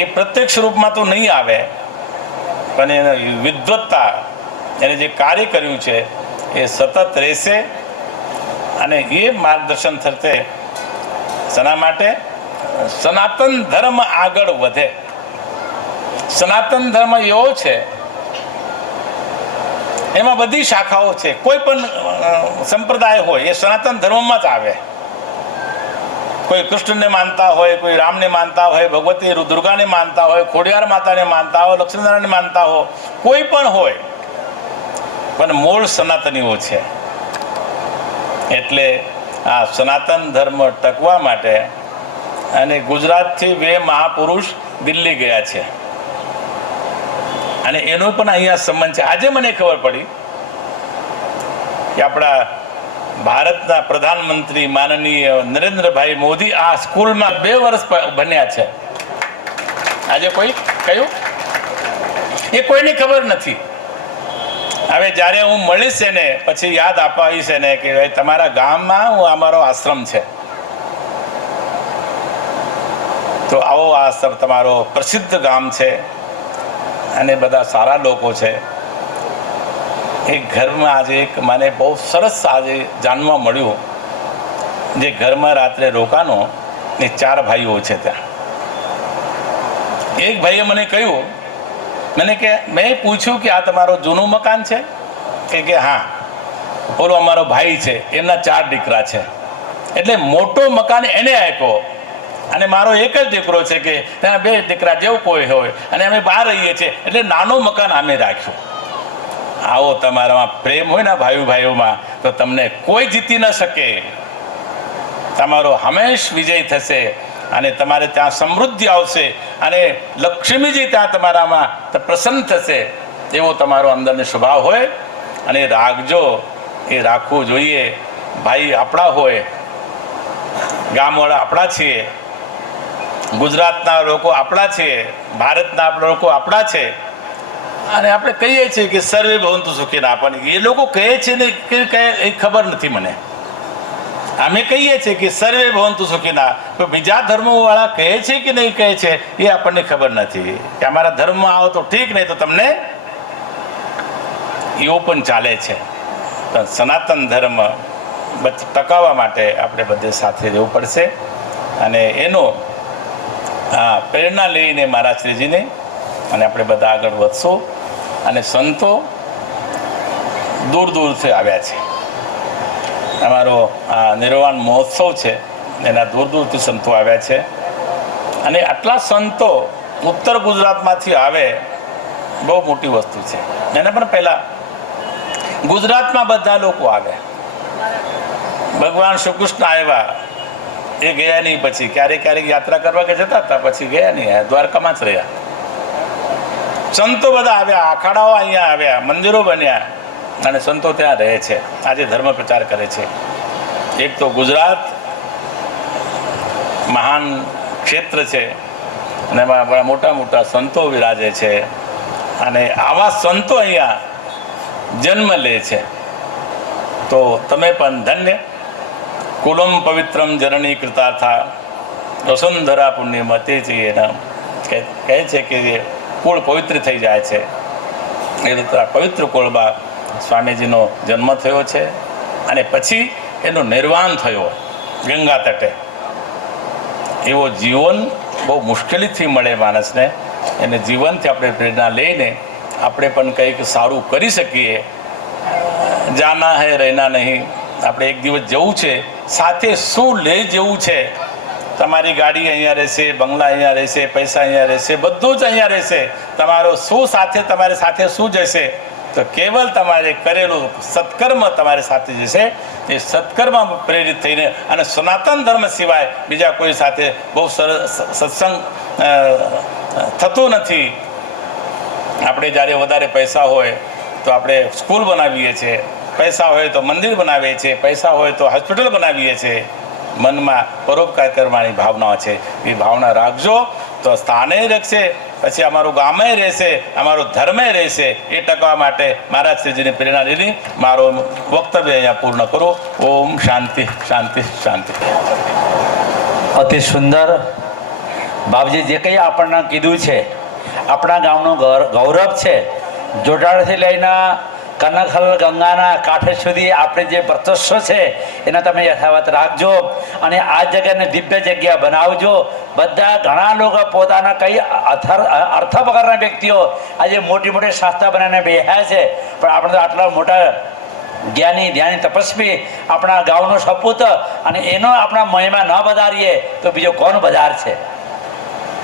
એ પ્રત્યક્ષ રૂપમાં તો નહીં આવે, પણ એની વિદ્વત્તા, એને જે કાર્ય કર્યું છે એ સતત રહેશે. અને એ માર્ગદર્શન થશે શના માટે? સનાતન ધર્મ આગળ વધે. સનાતન ધર્મ એવો છે, એમાં બધી શાખાઓ છે. કોઈ પણ સંપ્રદાય હોય એ સનાતન ધર્મમાં જ આવે. કોઈ કૃષ્ણને માનતા હોય, કોઈ રામને માનતા હોય, ભગવતી દુર્ગાને માનતા હોય, ખોડિયાર માતાને માનતા હોય, લક્ષ્મીનારાયણને માનતા હોય, કોઈ પણ હોય, પણ મૂળ સનાતનીઓ છે. એટલે આ સનાતન ધર્મ ટકવા માટે અને ગુજરાતથી 2 મહાપુરુષ દિલ્હી ગયા છે અને એનો પણ અહીંયા સંબંધ છે. આજે મને ખબર પડી કે આપણા ભારતના પ્રધાનમંત્રી માનનીય નરેન્દ્રભાઈ મોદી આ સ્કૂલમાં 2 વર્ષ ભણ્યા છે. આજે કોઈ કહ્યું? એ કોઈને ખબર નથી. હવે જ્યારે હું મળીશ એને પછી યાદ અપાવીશ એને કે ભાઈ તમારા ગામમાં અમારો આશ્રમ છે. તો આવો આશ્રમ તમારો પ્રસિદ્ધ ગામ છે અને બધા સારા લોકો છે. એક ઘરમાં આજે એક મને બહુ સરસ આજે જાણવા મળ્યું, જે ઘરમાં રાત્રે રોકાનો એ 4 ભાઈઓ છે. ત્યાં એક ભાઈએ મને કહ્યું, કે મેં પૂછ્યું કે આ તમારું જૂનું મકાન છે? કે હા. ઓલો અમારો ભાઈ છે, એમના 4 દીકરા છે, એટલે મોટો મકાન એને આપ્યો અને મારો એક જ દીકરો છે કે ત્યાં 2 દીકરા જેવું કોઈ હોય અને અમે બહાર રહીએ છીએ એટલે નાનું મકાન અમે રાખ્યું. આવો તમારામાં પ્રેમ હોય ને ભાઈઓમાં તો તમને કોઈ જીતી ન શકે. તમારો હંમેશ વિજય થશે અને તમારે ત્યાં સમૃદ્ધિ આવશે અને લક્ષ્મીજી ત્યાં તમારામાં પ્રસન્ન થશે. એવો તમારો અંદરનો સ્વભાવ હોય અને રાખજો, એ રાખવું જોઈએ. ભાઈ આપણા હોય, ગામવાળા આપણા છીએ, ગુજરાતના લોકો આપણા છીએ, ભારતના લોકો આપણા છે. અને આપણે કહીએ છીએ કે સર્વે ભવંતુ સુખીના, પણ એ લોકો કહે છે ને કે એ ખબર નથી મને. અમે કહીએ છીએ કે સર્વે ભવંતુ સુખીના, પણ બીજા ધર્મોવાળા કહે છે કે નહીં કહે છે એ આપણને ખબર નથી. કે અમારા ધર્મમાં આવો તો ઠીક, નહીં તો તમને એવો પણ ચાલે છે. પણ સનાતન ધર્મ ટકાવવા માટે આપણે બધે સાથે રહેવું પડશે અને એનો પ્રેરણા લઈને મારા શ્રીજીને અને આપણે બધા આગળ વધશું. અને સંતો દૂર દૂરથી આવ્યા છે. અમારો આ નિર્વાણ મહોત્સવ છે એના દૂર દૂરથી સંતો આવ્યા છે. અને આટલા સંતો ઉત્તર ગુજરાતમાંથી આવે બહુ મોટી વસ્તુ છે. એના પણ પહેલાં ગુજરાતમાં બધા લોકો આવ્યા. ભગવાન શ્રી કૃષ્ણ આવ્યા, એ ગયા નહીં. પછી ક્યારેક યાત્રા કરવા કે જતા હતા, પછી ગયા નહીં, દ્વારકામાં જ રહ્યા. સંતો બધા આવ્યા, અખાડાઓ અહીંયા આવ્યા, મંદિરો બન્યા અને સંતો ત્યાં રહે છે. આજે ધર્મ પ્રચાર કરે છે. એક તો ગુજરાત મહાન ક્ષેત્ર છે અને એમાં બડા મોટા મોટા સંતો વિરાજે છે અને આવા સંતો અહીંયા જન્મ લે છે તો તમે પણ ધન્ય. કુલમ પવિત્રમ જનની કૃતાર્થા વસુંધરા પુણ્યમતે છીએ એના કહે છે કે કુળ પવિત્ર થઈ જાય છે. એ રીતે આ પવિત્ર કુળમાં સ્વામીજીનો જન્મ થયો છે અને પછી એનો નિર્વાણ થયો ગંગા તટે. એવો જીવન બહુ મુશ્કેલીથી મળે માણસને. એને જીવનથી આપણે પ્રેરણા લઈને આપણે પણ કંઈક સારું કરી શકીએ. જાના હે રહેના નહીં. આપણે એક દિવસ જવું છે, સાથે શું લઈ જવું છે? તમારી ગાડી અહીંયા રહેશે, બંગલા અહીંયા રહેશે, પૈસા અહીંયા રહેશે, બધું જ અહીંયા રહેશે. તમારો શું સાથે, તમારી સાથે શું જશે? તો કેવલ તમારે કરેલું સત્કર્મ તમારી સાથે જશે. એ સત્કર્મ પ્રેરિત થઈને અને સનાતન ધર્મ સિવાય બીજા કોઈ સાથે બહુ સરસ સત્સંગ થતું નથી. આપણે જ્યારે વધારે પૈસા હોય તો આપણે સ્કૂલ બનાવીએ છીએ, પૈસા હોય તો મંદિર બનાવીએ છીએ, પૈસા હોય તો હોસ્પિટલ બનાવીએ છીએ. મનમાં પરોપકાર કરવાની ભાવના છે. એ ભાવના રાખજો તો સ્થાને રહેશે, પછી અમારું ગામે રહેશે, અમારો ધર્મે રહેશે. એ ટકવા માટે મહારાજ શ્રીજીની પ્રેરણા લીધી. મારો વક્તવ્ય અહીંયા પૂર્ણ કરું. ઓમ શાંતિ શાંતિ શાંતિ. અતિ સુંદર બાપજી જે કંઈ આપણને કીધું છે, આપણા ગામનું ગૌરવ છે. જોટાળથી લઈને કનખલ ગંગાના કાંઠે સુધી આપણે જે વર્ચસ્વ છે એના તમે યથાવત રાખજો અને આ જગ્યાને દિવ્ય જગ્યા બનાવજો. બધા ઘણા લોકો પોતાના કઈ અર્થ વગરના વ્યક્તિઓ આજે મોટી મોટી સંસ્થા બનાવીને બેઠા છે, પણ આપણે તો આટલા મોટા જ્ઞાની ધ્યાની તપસ્વી આપણા ગામનો સપૂત અને એનો આપણા મહિમા ન વધારીએ તો બીજો કોણ બજાર છે?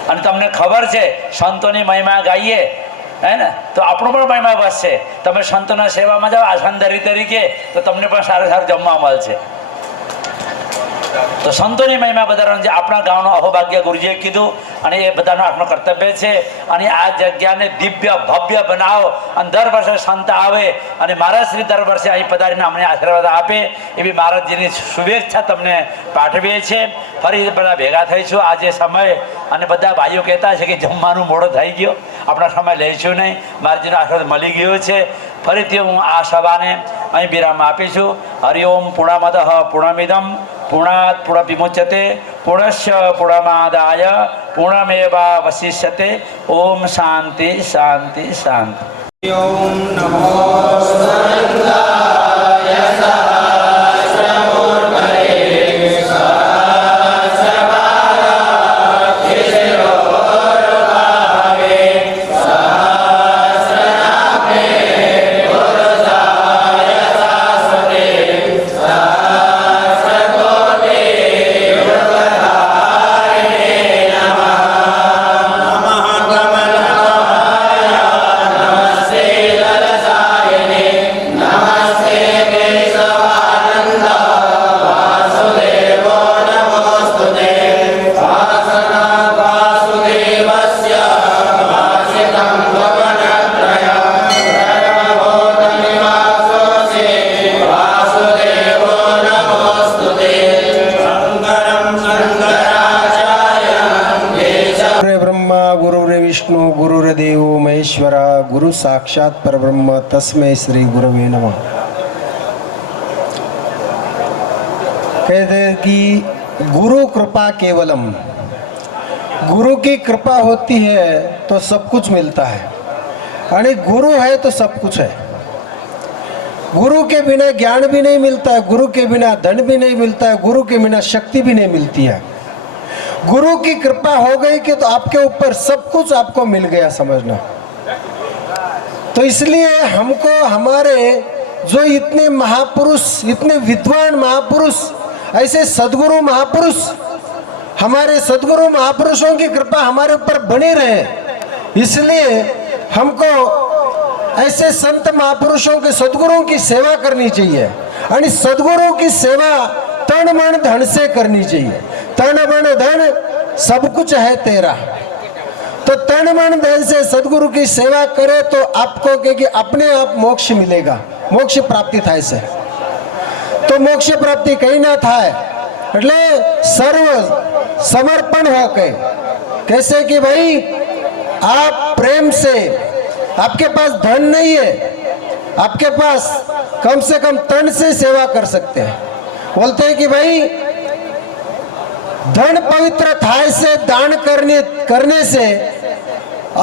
અને તમને ખબર છે સંતોની મહિમા ગાઈએ હે ને તો આપણો પણ મહિમા વધશે. તમે સંતોના સેવામાં જાઓ આસનદારી તરીકે તો તમને પણ સારું સારું જમવા મળશે. તો સંતોની મહિમા વધારવાનું છે. આપણા ગામનો અહોભાગ્ય ગુરુજીએ કીધું અને એ બધાનું આપણું કર્તવ્ય છે. અને આ જગ્યાને દિવ્ય ભવ્ય બનાવો અને દર વર્ષે સંત આવે અને મહારાજ શ્રી દર વર્ષે અહીં પધારીને અમને આશીર્વાદ આપે એવી મહારાજજીની શુભેચ્છા તમને પાઠવીએ છીએ. ફરી બધા ભેગા થઈશું આજે સમય અને બધા ભાઈઓ કહેતા છે કે જમવાનું મોડો થઈ ગયો, આપણા સમય લઈશું નહીં. મહારાજજીનો આશીર્વાદ મળી ગયો છે. ફરીથી હું આ સભાને અહીં વિરામ આપીશું. હરિઓમ પૂર્ણમદ પૂર્ણમિદમ પૂર્ણાત પૂર્ણવિમુચ્યતે પૂર્ણસ્ય પૂર્ણમાદાય પૂર્ણમેવાવશિષ્યતે. ઓમ શાંતિ શાંતિ શાંતિ. ઓમ નમો સહસ્રાય સહસ્રમૂર્ધએ સહસ્રભાગે સહસ્રનામે પુરુષાય શાશ્વતે સહસ્રકોટિ યુગધારિણે નમઃ. નમઃ કમલાય નમસ્તે લલસાયિને નમસ્તે કેશવાનંદ વાસુદેવો નમોસ્તુતે. વાસનાદ વાસુદેવસ્ય વાસિતં ભવનત્રયં સર્વભૂતનિવાસોऽસि વાસુદેવો નમોસ્તુતે. શંકરં શંકરાચાર્યં કેશવં. गुरु ब्रह्मा गुरुर् विष्णु गुरुर्देव महेश्वरा गुरु साक्षात परब्रह्म तस्मै श्री गुरवे नमः. कहते हैं कि गुरु कृपा केवलम, गुरु की कृपा होती है तो सब कुछ मिलता है और गुरु है तो सब कुछ है. गुरु के बिना ज्ञान भी नहीं मिलता है, गुरु के बिना धन भी नहीं मिलता है, गुरु के बिना शक्ति भी नहीं मिलती है. गुरु की कृपा हो गई कि तो आपके ऊपर सब कुछ आपको मिल गया समझना. तो इसलिए हमको हमारे जो इतने महापुरुष, इतने विद्वान महापुरुष, ऐसे सद्गुरु महापुरुष, हमारे सद्गुरु महापुरुषों की कृपा हमारे ऊपर बनी रहे, इसलिए हमको ऐसे संत महापुरुषों के सद्गुरुओं की सेवा करनी चाहिए. और सद्गुरु की सेवा तन मन धन से करनी चाहिए. तन मन धन सब कुछ है तेरा. तो तन मन धन से सदगुरु की सेवा करे तो आपको कि अपने आप मोक्ष मिलेगा, मोक्ष प्राप्ति થાય છે. तो मोक्ष प्राप्ति कहीं ना થાય એટલે સર્વ સમર્પણ હોય કે कैसे कि भाई आप प्रेम से, आपके पास धन नहीं है, आपके पास कम से कम तन से सेवा कर सकते हैं। बोलते हैं कि भाई धन पवित्र थाय से दान करने से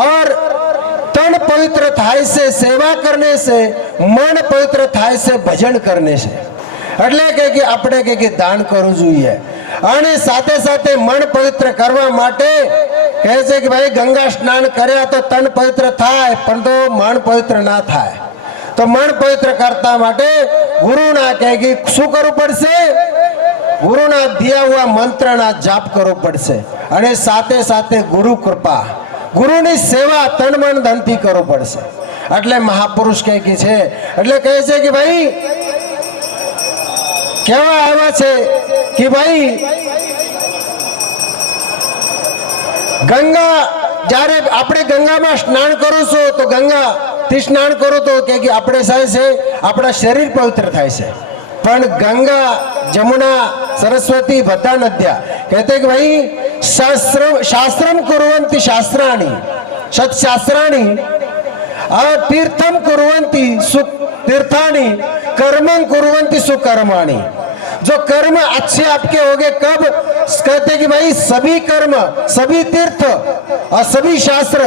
और तन पवित्र थाय से सेवा करने से, मन पवित्र थाय से भजन करने से। એટલે કે આપણે કે દાન કરવું જોઈએ અને સાથે સાથે મન પવિત્ર કરવા માટે કહે છે કે ભાઈ ગંગા સ્નાન કર્યા તો તન પવિત્ર થાય, પરંતુ મન પવિત્ર ના થાય। તો મન પવિત્ર કરતા માટે ગુરુના કહે કે શું કરવું પડશે? ગુરુના દિયા હુઆ મંત્રના જાપ કરવો પડશે અને સાથે સાથે ગુરુ કૃપા, ગુરુની સેવા તન મન ધનથી કરવું પડશે। એટલે મહાપુરુષ કહે કે છે, એટલે કહે છે કે ભાઈ કેવા આવ્યા છે કે ભાઈ ગંગા, જ્યારે આપણે ગંગામાં સ્નાન કરું છું તો ગંગાથી સ્નાન કરું તો કે આપણે થાય છે આપણા શરીર પવિત્ર થાય છે, પણ ગંગા, જમુના, સરસ્વતી બધા નદ્યા કહેતે કે ભાઈ શાસ્ત્રમ કુર્વંતિ શાસ્ત્રાણી સત્શાસ્ત્રાણી तीर्थम कुर्वन्ति तीर्थानि कर्मं कुर्वन्ति सुकर्माणि। जो कर्म अच्छे आपके होंगे कब? कहते कि भाई सभी कर्म, सभी तीर्थ और सभी शास्त्र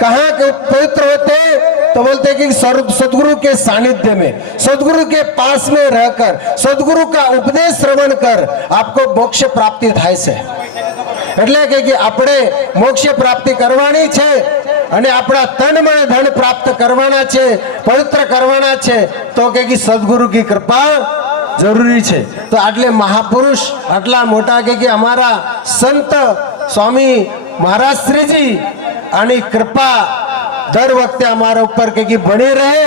कहाँ के पवित्र होते हैं? तो बोलते हैं कि सदगुरु के सानिध्य में, सदगुरु के पास में रहकर, सदगुरु का उपदेश श्रवण कर आपको मोक्ष प्राप्ति થાય છે। એટલે કે આપણે મોક્ષ પ્રાપ્તિ કરવાની છે અને આપણા તન મન ધન પ્રાપ્ત કરવાના છે, પવિત્ર કરવાના છે, તો કે સદગુરુ की कृपा જરૂરી છે। તો આટલે મહાપુરુષ આટલા મોટા કે અમારા સંત સ્વામી મહારાજ શ્રીજી આની કૃપા દર વખતે અમારા ઉપર કે બની રહે,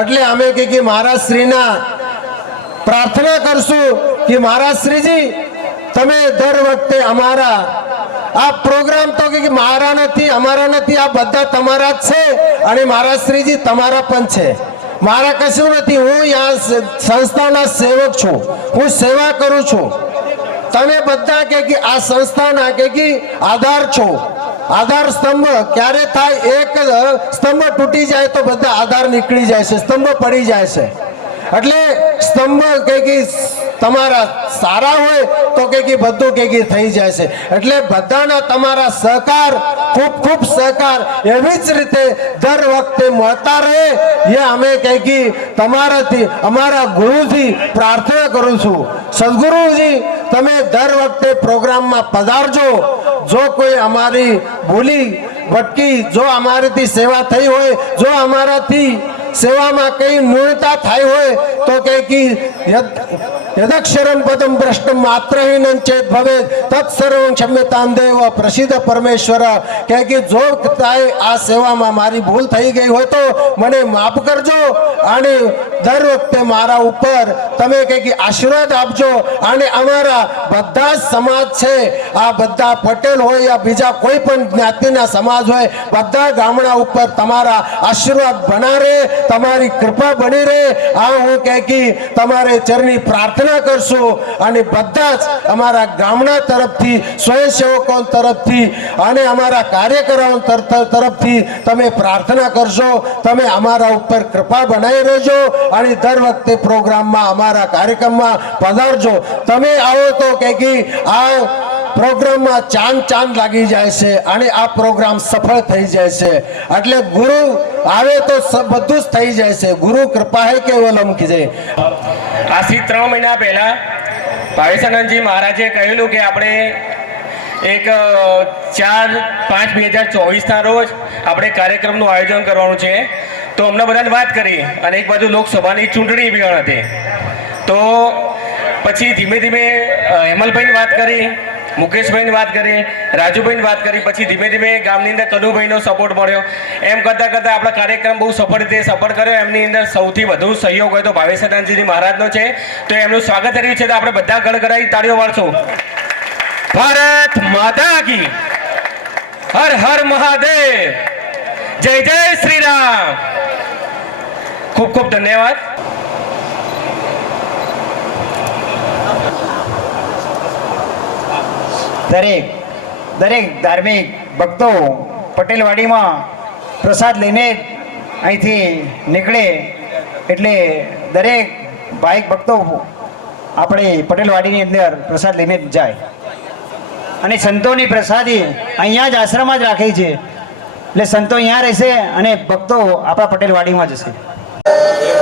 એટલે અમે કે મહારાજ શ્રીના પ્રાર્થના કરશું કે મહારાજ શ્રીજી તમે દર વખતે અમારા આ પ્રોગ્રામ તો કે મારા નથી, અમારા નથી, આ બધા તમારા જ છે અને મહારાજ શ્રીજી તમારા પણ છે। મારા કશું નથી, હું આ સંસ્થાના સેવક છું, હું સેવા કરું છું। તમે બધા કે આ સંસ્થાના કે આધાર છો। આધાર સ્તંભ ક્યારે થાય? એક સ્તંભ તૂટી જાય તો બધા આધાર નીકળી જાય છે, સ્તંભ પડી જાય છે। એટલે સ્તંભ કે તમારા સારા હોય તો કે બધું કે થઈ જાય છે। એટલે બધાના તમારા સહકાર, ખૂબ ખૂબ સહકાર એવી જ રીતે દર વખતે મળતા રહે એ અમે કે તમારાથી, અમારા ગુરુથી પ્રાર્થના કરું છું। સદગુરુજી તમે દર વખતે પ્રોગ્રામમાં પધારજો। જો કોઈ અમારી ભૂલી ભટકી, જો અમારીથી સેવા થઈ હોય, જો અમારાથી સેવામાં કઈ ન્યૂનતા થઈ હોય તો કે यदक्षरं पदं भ्रष्टं मात्रहीनं चेत भवेत् तत्सर्वं क्षम्यतां देव प्रसिद्ध परमेश्वर। કે જો આ સેવામાં મારી ભૂલ થઈ ગઈ હોય તો મને માફ કરજો અને દર વખતે મારા ઉપર તમે કે આશીર્વાદ આપજો। અને અમારા બધા સમાજ છે, આ બધા પટેલ હોય યા બીજા કોઈ પણ જ્ઞાતિના સમાજ હોય, બધા ગામડા ઉપર તમારા આશીર્વાદ બના રહે, તમારી કૃપા બની રહે, આ હું કે તમારે ચરણી પ્રાર્થના કરશું। અને બધા જ અમારા ગામના તરફથી, સ્વયંસેવકો તરફથી અને અમારા કાર્યકરો તરફથી તમે પ્રાર્થના કરશો। તમે અમારા ઉપર કૃપા બનાવી રહેજો અને દર વખતે પ્રોગ્રામમાં, અમારા કાર્યક્રમમાં પધારજો। તમે આવો તો કે આ પ્રોગ્રામમાં ચાંદ લાગી જાય છે અને આ પ્રોગ્રામ સફળ થઈ જાય છે। એટલે ગુરુ આવે તો બધું જ થઈ જાય છે। ગુરુ કૃપા હે કેવલમ કીજે। આજથી 3 મહિના પહેલા ભાવેશાનંદજી મહારાજે કહેલું કે આપણે એક 4/5/2024ના રોજ આપણે કાર્યક્રમનું આયોજન કરવાનું છે। તો અમને બધાને વાત કરી અને એક બાજુ લોકસભાની ચૂંટણી પણ હતી, તો પછી ધીમે ધીમે હેમલભાઈની વાત કરી, મુકેશભાઈની વાત કરી, રાજુભાઈની વાત કરી, પછી ધીમે ધીમે ગામની અંદર કનુભાઈનો સપોર્ટ મળ્યો। એમ કરતાં કરતાં આપણા કાર્યક્રમ બહુ સફળ રીતે સફળ કર્યો। એમની અંદર સૌથી વધુ સહયોગ હોય તો ભાવેશાનંદજી મહારાજનો છે, તો એમનું સ્વાગત કર્યું છે। તો આપણે બધા ગળગળાઈ તાળીઓ વાળશું। ભારત માતા કી, હર હર મહાદેવ, જય જય શ્રી રામ। ખૂબ ખૂબ ધન્યવાદ। દરેક ધાર્મિક ભક્તો પટેલવાડીમાં પ્રસાદ લઈને અહીંથી નીકળે એટલે દરેક ભાઈક ભક્તો આપણે પટેલવાડીની અંદર પ્રસાદ લઈને જ જાય અને સંતોની પ્રસાદી અહીંયા જ આશ્રમમાં જ રાખી છે એટલે સંતો અહીંયા રહેશે અને ભક્તો આપણા પટેલવાડીમાં જશે. Namo